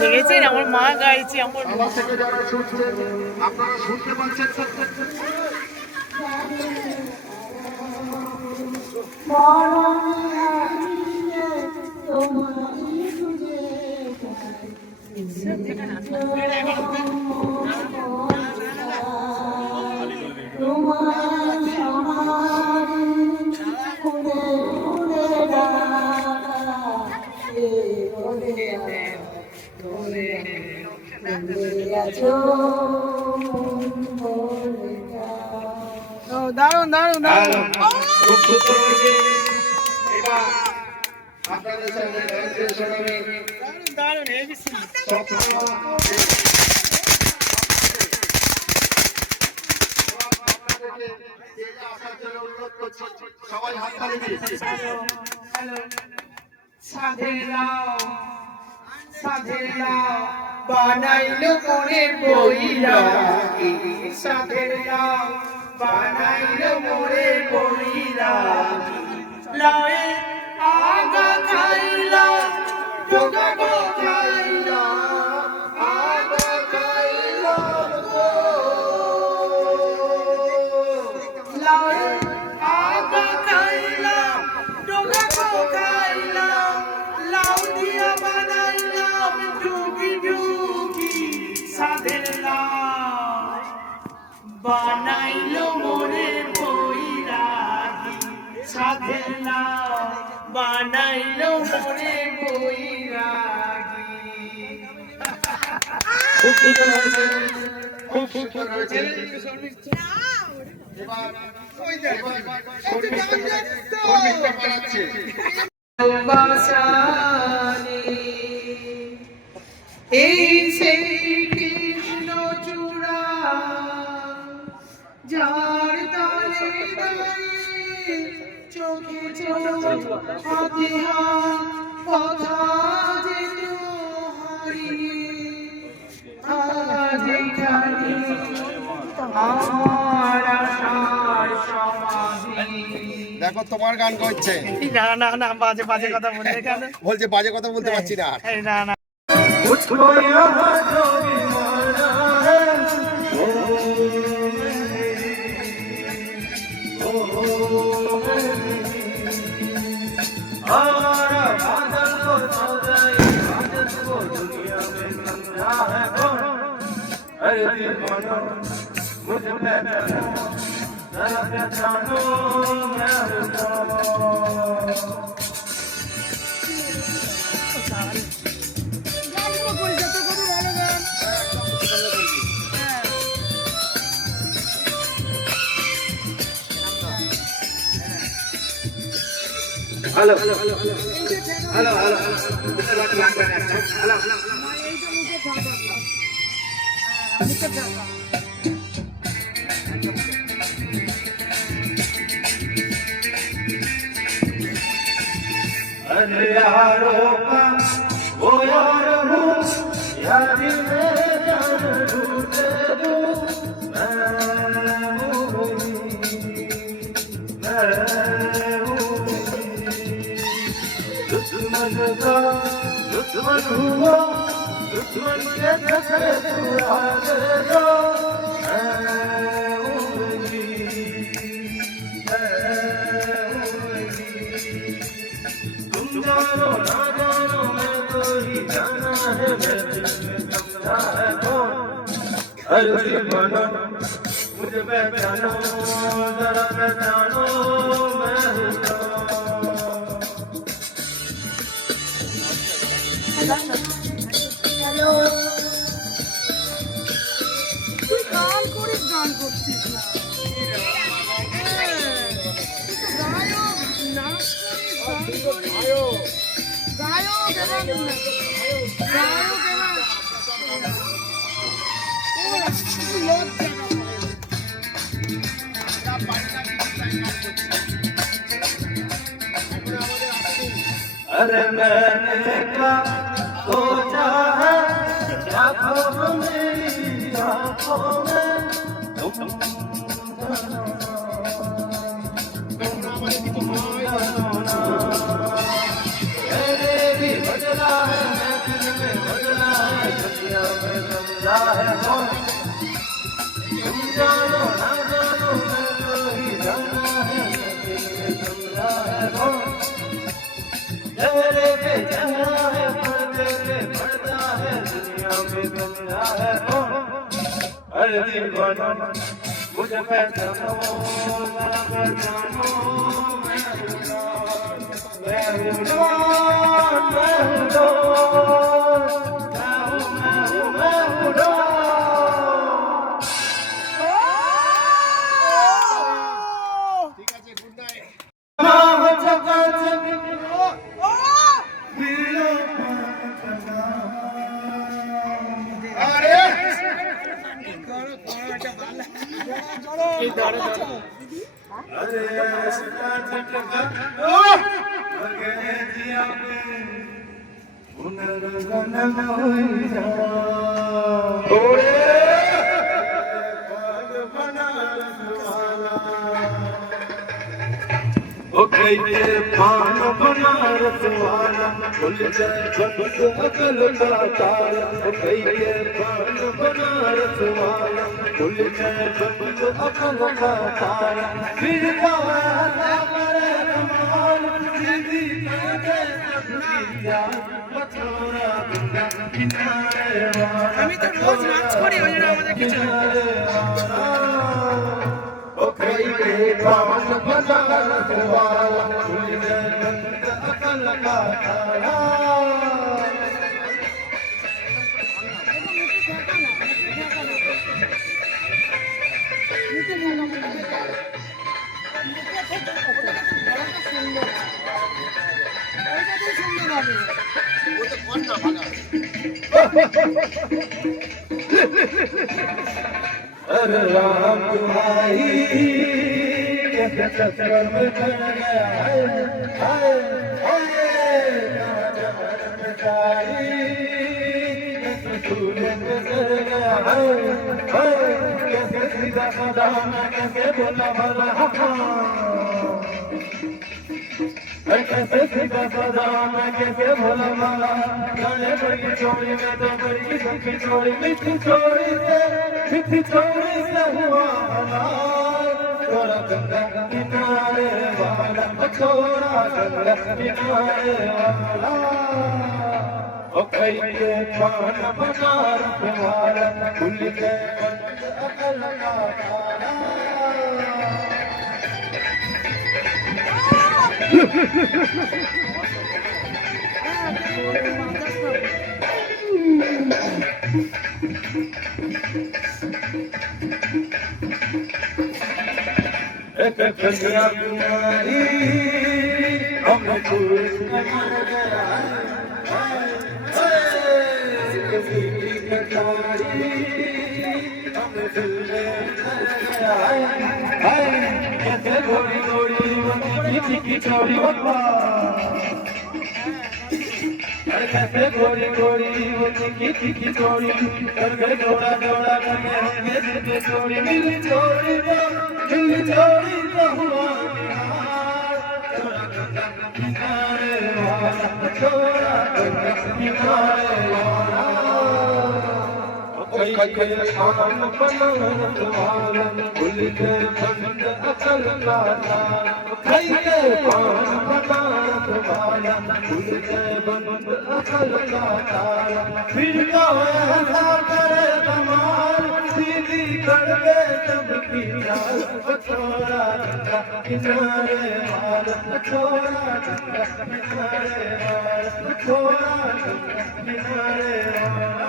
দেখেছেন আমার মা গাইছে, আমার থেকে যারা শুনছেন, আপনারা শুনতে পাচ্ছেন তো? দারুন দারুন দারুন, খুব সুন্দর হয়েছে। এবার আপনাদের সামনে গান গেয়ে শোনাবে দারুন হেভি সিন। সবাই হাত তালি দিয়ে সাধেলা বানাইলো মনে বইরাগি, সাধেলা বানাইলো মনে বইরাগি। লায়ে আগা খাইলা যোগা গো খাইলা, আগা খাইলা গো। লায়ে আগা খাইলা যোগা গো খাইলা, লাউ দিয়া বানাইলাম ডুগি ডুগি। সাধেলা বানাইলো মোরে বইরাগি, সাধেলা বানাইলো মোরে বইরাগি। খুব সুন্দর হয়েছে, খুব সুন্দর হয়েছে। শরীরটা বাড়াচ্ছে। ভালোবাসানে এই সেই কৃষ্ণ চূড়া, যার তালে চোখে চোখ হাতে হাত কথা যেন হারিয়ে আজ এখানে আমার আশার সমাধি। দেখো তোমার গান করছে, না না না, বাজে বাজে কথা বলে কেন? বলছে বাজে কথা বলতে পারছি না আর। এই না না, তুই গান করিস, গান করছিস না। গায়ক, নাচ করিস, গান করিস। গায়ক এবার গায়ক এবার লজ্জা अरे मैंने क्या सोचा है आँखों मेरी आँखों में मेरे भी बदला है, मैं दिल में बदला है, दुनिया में बदला है कौन? तुम जानो ना जानो मैं तो ही जाना है, दिल में बदला है कौन? चेहरे पे चेहरा है, पर्दे पे पर्दा है, दुनिया में दुनिया है कौन? अरे दीवाना मुझे पहचानो, जरा पहचानो, मैं हूँ कौन? मैं हूँ कौन? मैं हूँ कौन? मैं हूँ कौन? ঠিক আছে, গুড নাইট। पान बनारस वाला खुल जाए बंद अकल का ताला, कहिए पान बनारस वाला खुल जाए बंद अकल का ताला, फिर कहा करे कमाल दीदी कहते सबकी जान बछोरा किनारे वाला, আমি তো রোজ নাচ করি, ওই জন্য আমাদের কিছু कहिए पान बनारस वाला खुल जाए बंद अकल का ताला। अरे राम भाई कैसे चक्कर में पड़ गया हाय हाय हाय बेचारी कैसे झूले में गिर गया हाय हाय कैसे सीधा साधा मैं कैसे बोला भला कैसे सीधा साधा मैं कैसे भोला भाला गाने पर की चोरी में तो बड़ी सबकी चोरी मिठी चोरी से हुआ हलाल थोड़ा गंगा किनारे वाला थोड़ा गंगा किनारे वाला ओ कई के खाना बना रखवाला भूल के अकल का तारा एक कन्याकुमारी हम खुश मर गया किसी की कटारी हम दिल में कैसे घोड़ी घोड़ी की चोरी बता कैसे घोड़ी घोड़ी की चोरी करके जोड़ा जोड़ा करके होंगे दिल के चोरी मिली चोरी तो हुआ किनारे वाला छोड़ा किनारे वाला कोई शाम बनारत वाला भूल के बंद अकल का कई के पान बनारत वाला भूल के बंद अकल का ताला फिर तो ऐसा करे कमाल सीधी कर दे तब की चाल छोड़ा किनारे वाला छोड़ा किनारे वाला छोड़ा किनारे वाला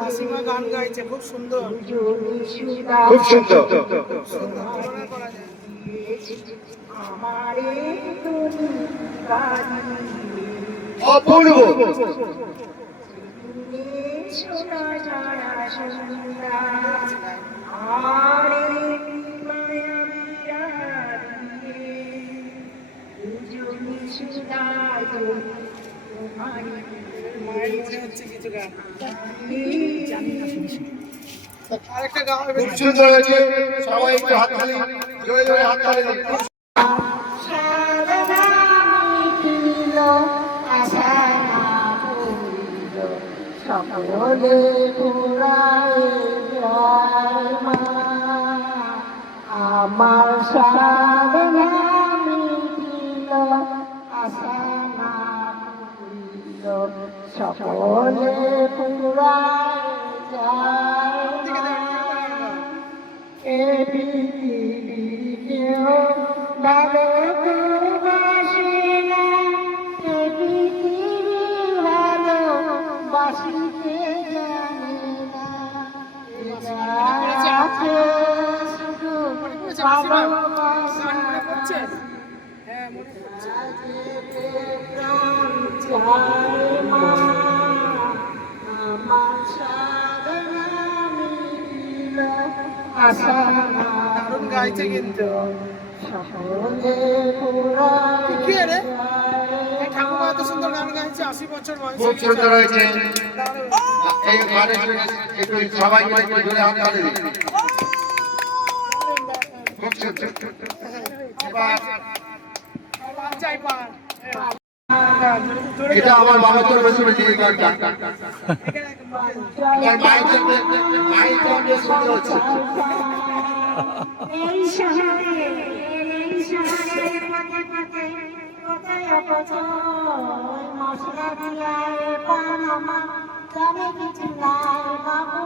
মাসিমা গান গাইছে খুব সুন্দর খুব সুন্দর তুলনা করা যায়। অপূর্ব মায়ের মনে হচ্ছে কিছু গান আরেকটা গান খুব সুন্দর হয়েছে সবাই একটু হাততালি জোরে জোরে হাততালি দিন সকলে পুরায় আমার সাধনা মিটিল আশা না পুরিল সকলে পুরায় যায় এ পৃথিবীর কেউ ভালো বাসে না এ পৃথিবী ভালো বাসিতে জানে না আছে শুধু ভালোবাসা হ্যাঁ মনে পড়ছে। দারুণ গাইছে কিন্তু কি রে এই ঠাকুমা এত সুন্দর গান গাইছে 80 বছর বয়স খুব সুন্দর হয়েছে এই গানের জন্য একটু সবাই মিলে একটু জোরে হাততালি দিন খুব সুন্দর এবার চাই পার এটা আমার বাবাতর রসুলের দিকে গানটা এর মাইকে শুনতে হচ্ছে এই শহরে পথে পথে কোথায় অপচয় মশলা দিয়া পানামা জানে কিছু নাই বাবু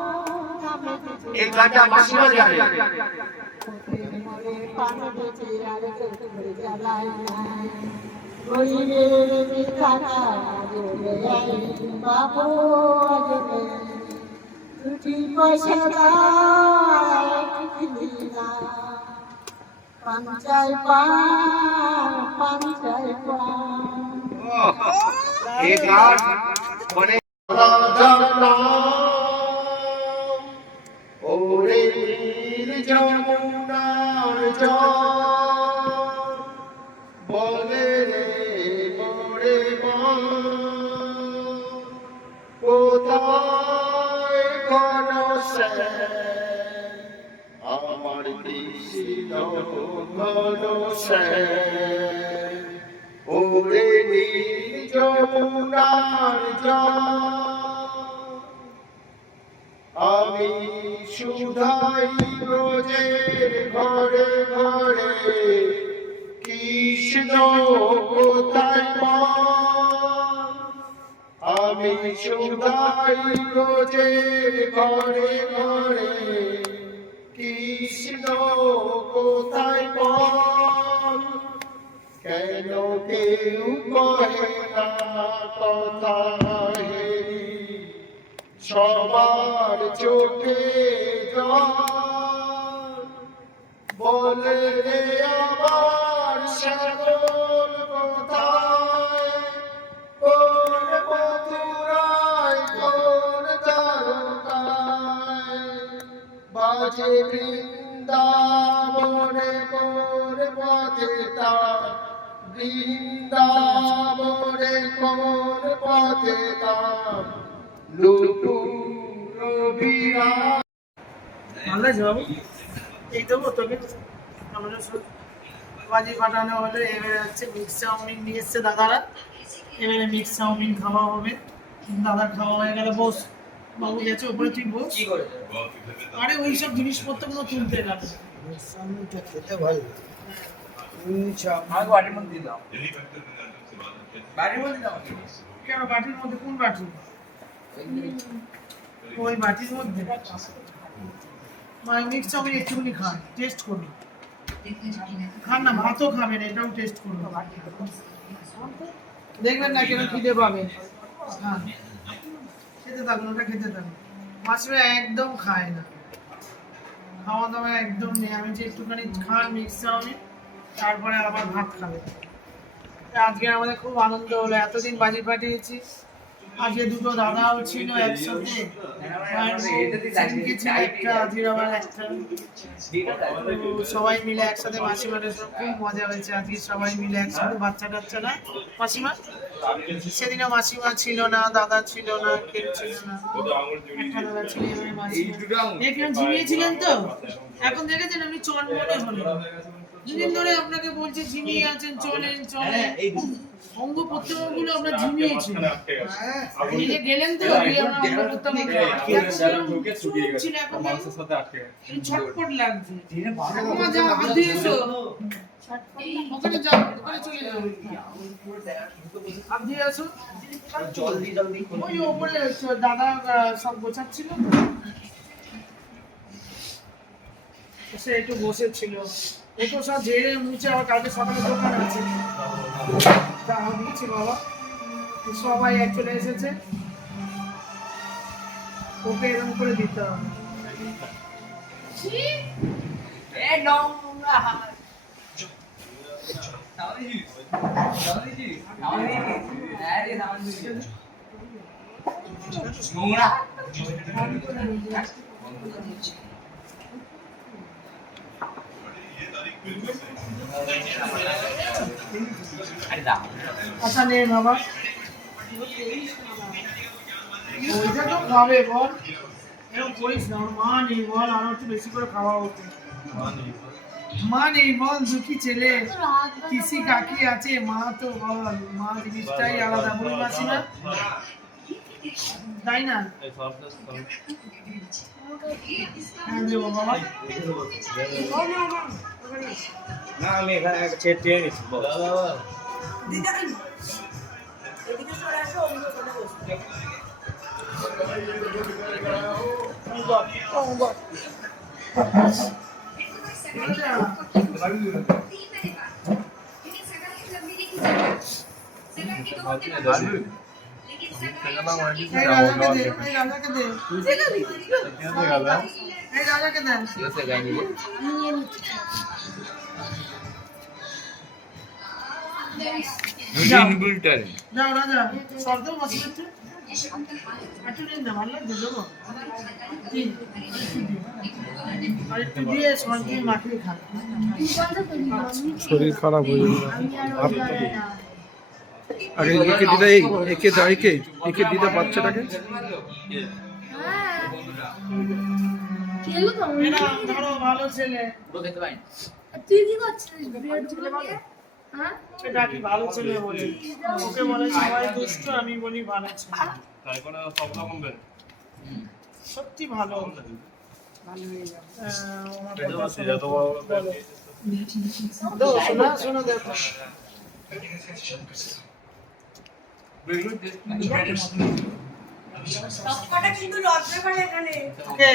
জানে কিছু এই গানটা মাসিমা জানে পানি বেঁচে আর করে জ্বালায় গরিবের বিধাতা বাবু দুটি পয়সা পানি চাই পানি চাই এই গান মানে ওরে নীল যমুনার জল বলে রে মোরে মন কোথায় ঘনশ্যাম আমার কৃষ্ণ ঘনশ্যাম ওরে নীল যমুনার জল আমি সুধাই ব্রজের ঘরে ঘরে কৃষ্ণ কোথায় পাই আমি সুধাই ব্রজের ঘরে ঘরে কৃষ্ণ কোথায় পাই কেন কেউ কহে না কথা হেরি সবার চোখে জল বলে রে আমার সাগর কোথায় কোন মথুরায় কোন দ্বারকায় বাজে বৃন্দাবনে মোর পথে তার বৃন্দাবনে মোর পথে তার ভালো আছে বাবু? এই দেবো তোকে আমরা বাজি পাঠানো হলে এবারে হচ্ছে মিক্স চাউমিন নিয়ে এসছে দাদারা, এবারে মিক্স চাউমিন খাওয়া হবে। দাদার খাওয়া হয়ে গেলে বস, বাবু গেছে ওপরে, তুই বস। আরে ওই সব জিনিসপত্রগুলো তুলতে গেছে। চাউমিনটা খেতে ভালো কেন বাটির মধ্যে? কোন বাটি? ওই বাটির মধ্যে মিক্স চাউমিন একটুখানি খান, টেস্ট করুন। খান না, ভাতও খাবেন, এটাও টেস্ট করুন, দেখবেন না কেন খিদে পাবে। হ্যাঁ খেতে থাকুন, ওটা খেতে থাকুন। মাছরা একদম খায় না, খাওয়া দাওয়া একদম নেই। আমি যে একটুখানি খান মিক্স চাউমিন, তারপরে আবার ভাত খাবে। আজকে আমাদের খুব আনন্দ হলো, এতদিন বাজি পাঠিয়েছি। আজকে দুটো দাদাও ছিল একসাথে, একটা আজকে আবার একটা, সবাই মিলে একসাথে মাসিমাটা খুব মজা হয়েছে। আজকে সবাই মিলে একসাথে, বাচ্চা কাচ্চা না মাসিমা, সেদিনও মাসিমা ছিল না, দাদা ছিল না, কেউ ছিল না, একটা দাদা ছিল। এবারে মাসিমা দেখলাম ঝিমিয়েছিলেন তো, এখন দেখেছেন আপনি চনমনে হলেন। দুদিন ধরে আপনাকে বলছে ঝিমিয়ে আছেন, চলেন চলেন, অঙ্গ প্রত্যঙ্গ গুলো আপনার ঝিমিয়েছিল। আপনি যে গেলেন তো, অঙ্গ প্রত্যঙ্গ ছিল, এখন ছটপট লাগছে। তোমার যাও, হাত দিয়ে এসো, ওখানে যাও, ওখানে চলে যাও, হাত দিয়ে আসো। ওই ওপরে দাদা সব গোছাচ্ছিল তো, সে একটু বসেছিল। একটু সব ঝেড়ে মুছে, আবার কালকে সকালে দোকান আছে, দিচ্ছি বাবা। সবাই এক চলে এসেছে, ওকে এরকম করে দিতে হবে। আচ্ছা নে বাবা, ওইটা তো খাবে বল, এরকম করিস না। মা নেই বল, আরো একটু বেশি করে খাওয়া হতো। মা নেই বল, দুঃখী ছেলে, কিসি কাকি আছে, মা তো বল, মা জিনিসটাই আলাদা, বল মাসিমা, তাই না? হ্যাঁ দেবো বাবা। না আমি এখানে চেটে নিচ্ছি। যাও রাজা শর্ত মাসি একটু নিন না, ভালো লাগছে দেবো কি? আর একটু দিয়ে সর দিয়ে মাখিয়ে খান। শরীর খারাপ হয়ে যাবে আগে একে দিদা একে দিদা বাচ্চাটাকে খেলো তো এরা ধরো ভালো ছেলে, তুই কি করছিস বিয়ের ছেলেকে? হ্যাঁ এটা কি ভালো ছেলে বলে, ওকে বলে সবাই দুষ্ট, আমি বলি ভালো ছেলে। সত্যি ভালো, আমার কথা শোনো, শোনো দেখো সবকটা কিন্তু লজ্জা করে এখানে। ওকে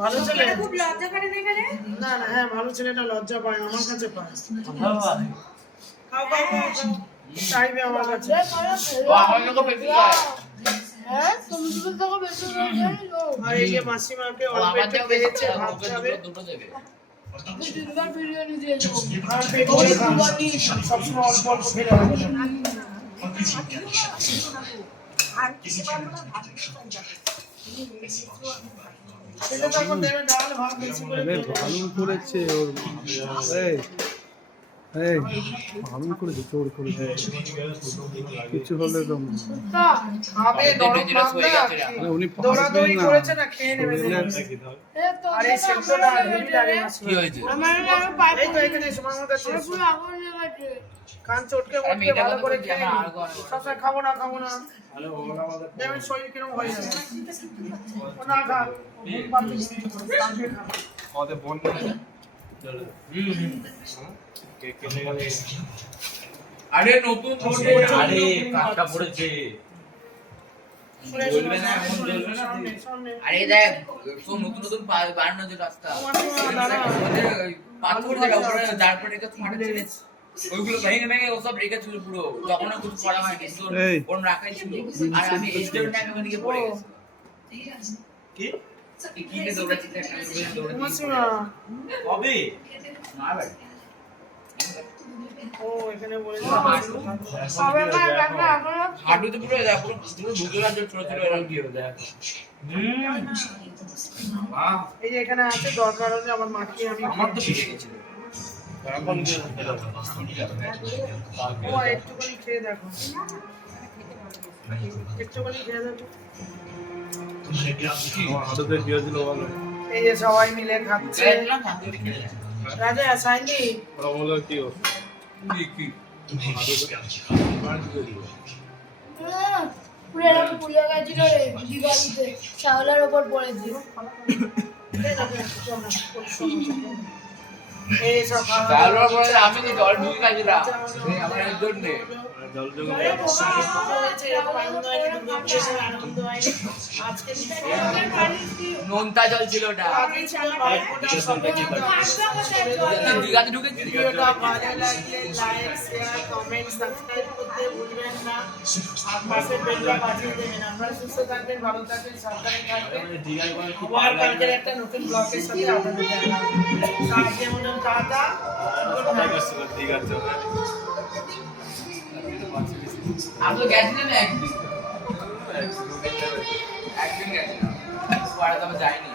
ভালো ছেলে খুব লজ্জা করে না এখানে। না না, হ্যাঁ ভালো ছেলেটা লজ্জা পায়, আমার কাছে পায়। খাও খাও খাও খাও, চাইবে আমার কাছে। হ্যাঁ তুমি তো বেশি আর এই যে মাসিমাকে অল্প একটু খেয়েছে, ভাত খাবে তিনবার বিরিয়ানি দিয়ে দেবো। আর পেট ভরে খাবে, সবসময় অল্প অল্প খেলে হবে না। ছেলে তো এখন দেবে ডাল ভাত বেশি করে দেবে। ভালো করেছে ওর এই এই ভালো করেছে, জোর করেছে কিছু হলে তো খাবে নরম ভাত না, উনি দৌড়াদৌড়ি পারবেন না। করেছে না, খেয়ে নেবে। আর এই সেদ্ধটা ঢুকি দাঁড়িয়ে আছে। আমার পাইপ এই তো এখানে সময় মতো শেষ। পুরো আগুন লেগেছে। কান চটকে মুটকে ভালো করে খেয়ে নি। সবসময় খাবো না দেখবেন শরীর কিরকম হয়ে যাবে। ও না খা, ঘুম পাচ্ছে, কালকে খাবো। আরে নতুন আরে কাটটা পড়েছে শুনে বলবে না, এখন শুনে, বলবে না সামনে, সামনে। আরে দেখ তো নতুন নতুন বানানো যে রাস্তা পাথর যেটা উপরে দাঁড় রেখে ফাটাচ্ছিল ওইগুলো ভেঙে ভেঙে ওসব রেখেছিল পুরো, তখন কিছু করা হয়নি, তো এই। ওরম রাখাই ছিল। আর আমি এই জন্য আমি ওখানে গিয়ে পড়ে গেছি। কি কি দৌড়াচ্ছি দৌড়াচ্ছি মাসিমা, হবে না ভাই ও এখানে বলেছে সবাই আমার কাকা এখনো হাঁটুতে পুরো দেখ পুরো পুরো বুকের আর ছোট ছোট এরকম কি হবে দেখ এই যে এখানে আছে, দরকার হলে আমার মাখিয়ে আমি আমার তো ফিরে গেছিল এখন ও একটুখানি খেয়ে দেখো, একটুখানি খেয়ে দেখো। হাতে দিয়েছিল বলো এই যে সবাই মিলে খাচ্ছে। রাজা সাইনি ওরা বলো কি পুরো এরকম পুড়ে গেছিল রে দিওয়ালিতে, শাওলার ওপর পড়েছে। এই সব খাওয়া তারপর পরে আমি তো জল ঢুকে গেছিলাম আমার এর জন্য জল জল নোনতা জল ছিল ওটা দীঘাতে ঢুকেছি ভিডিওটা ভালো লাগলে লাইক শেয়ার কমেন্ট সাবস্ক্রাইব করতে ভুলবেন না, আর পাশে বেলটা বাজিয়ে দেবেন। আপনারা সুস্থ থাকবেন, ভালো থাকবেন, সাবধানে থাকবেন। আবার কালকের একটা নতুন ব্লগের সাথে আপনাদের দেখা হবে। আজকের মতন টাটা, গুড নাইট। আমি তো গেছিলাম একদিন গেছিলাম পরে তো আমি যাইনি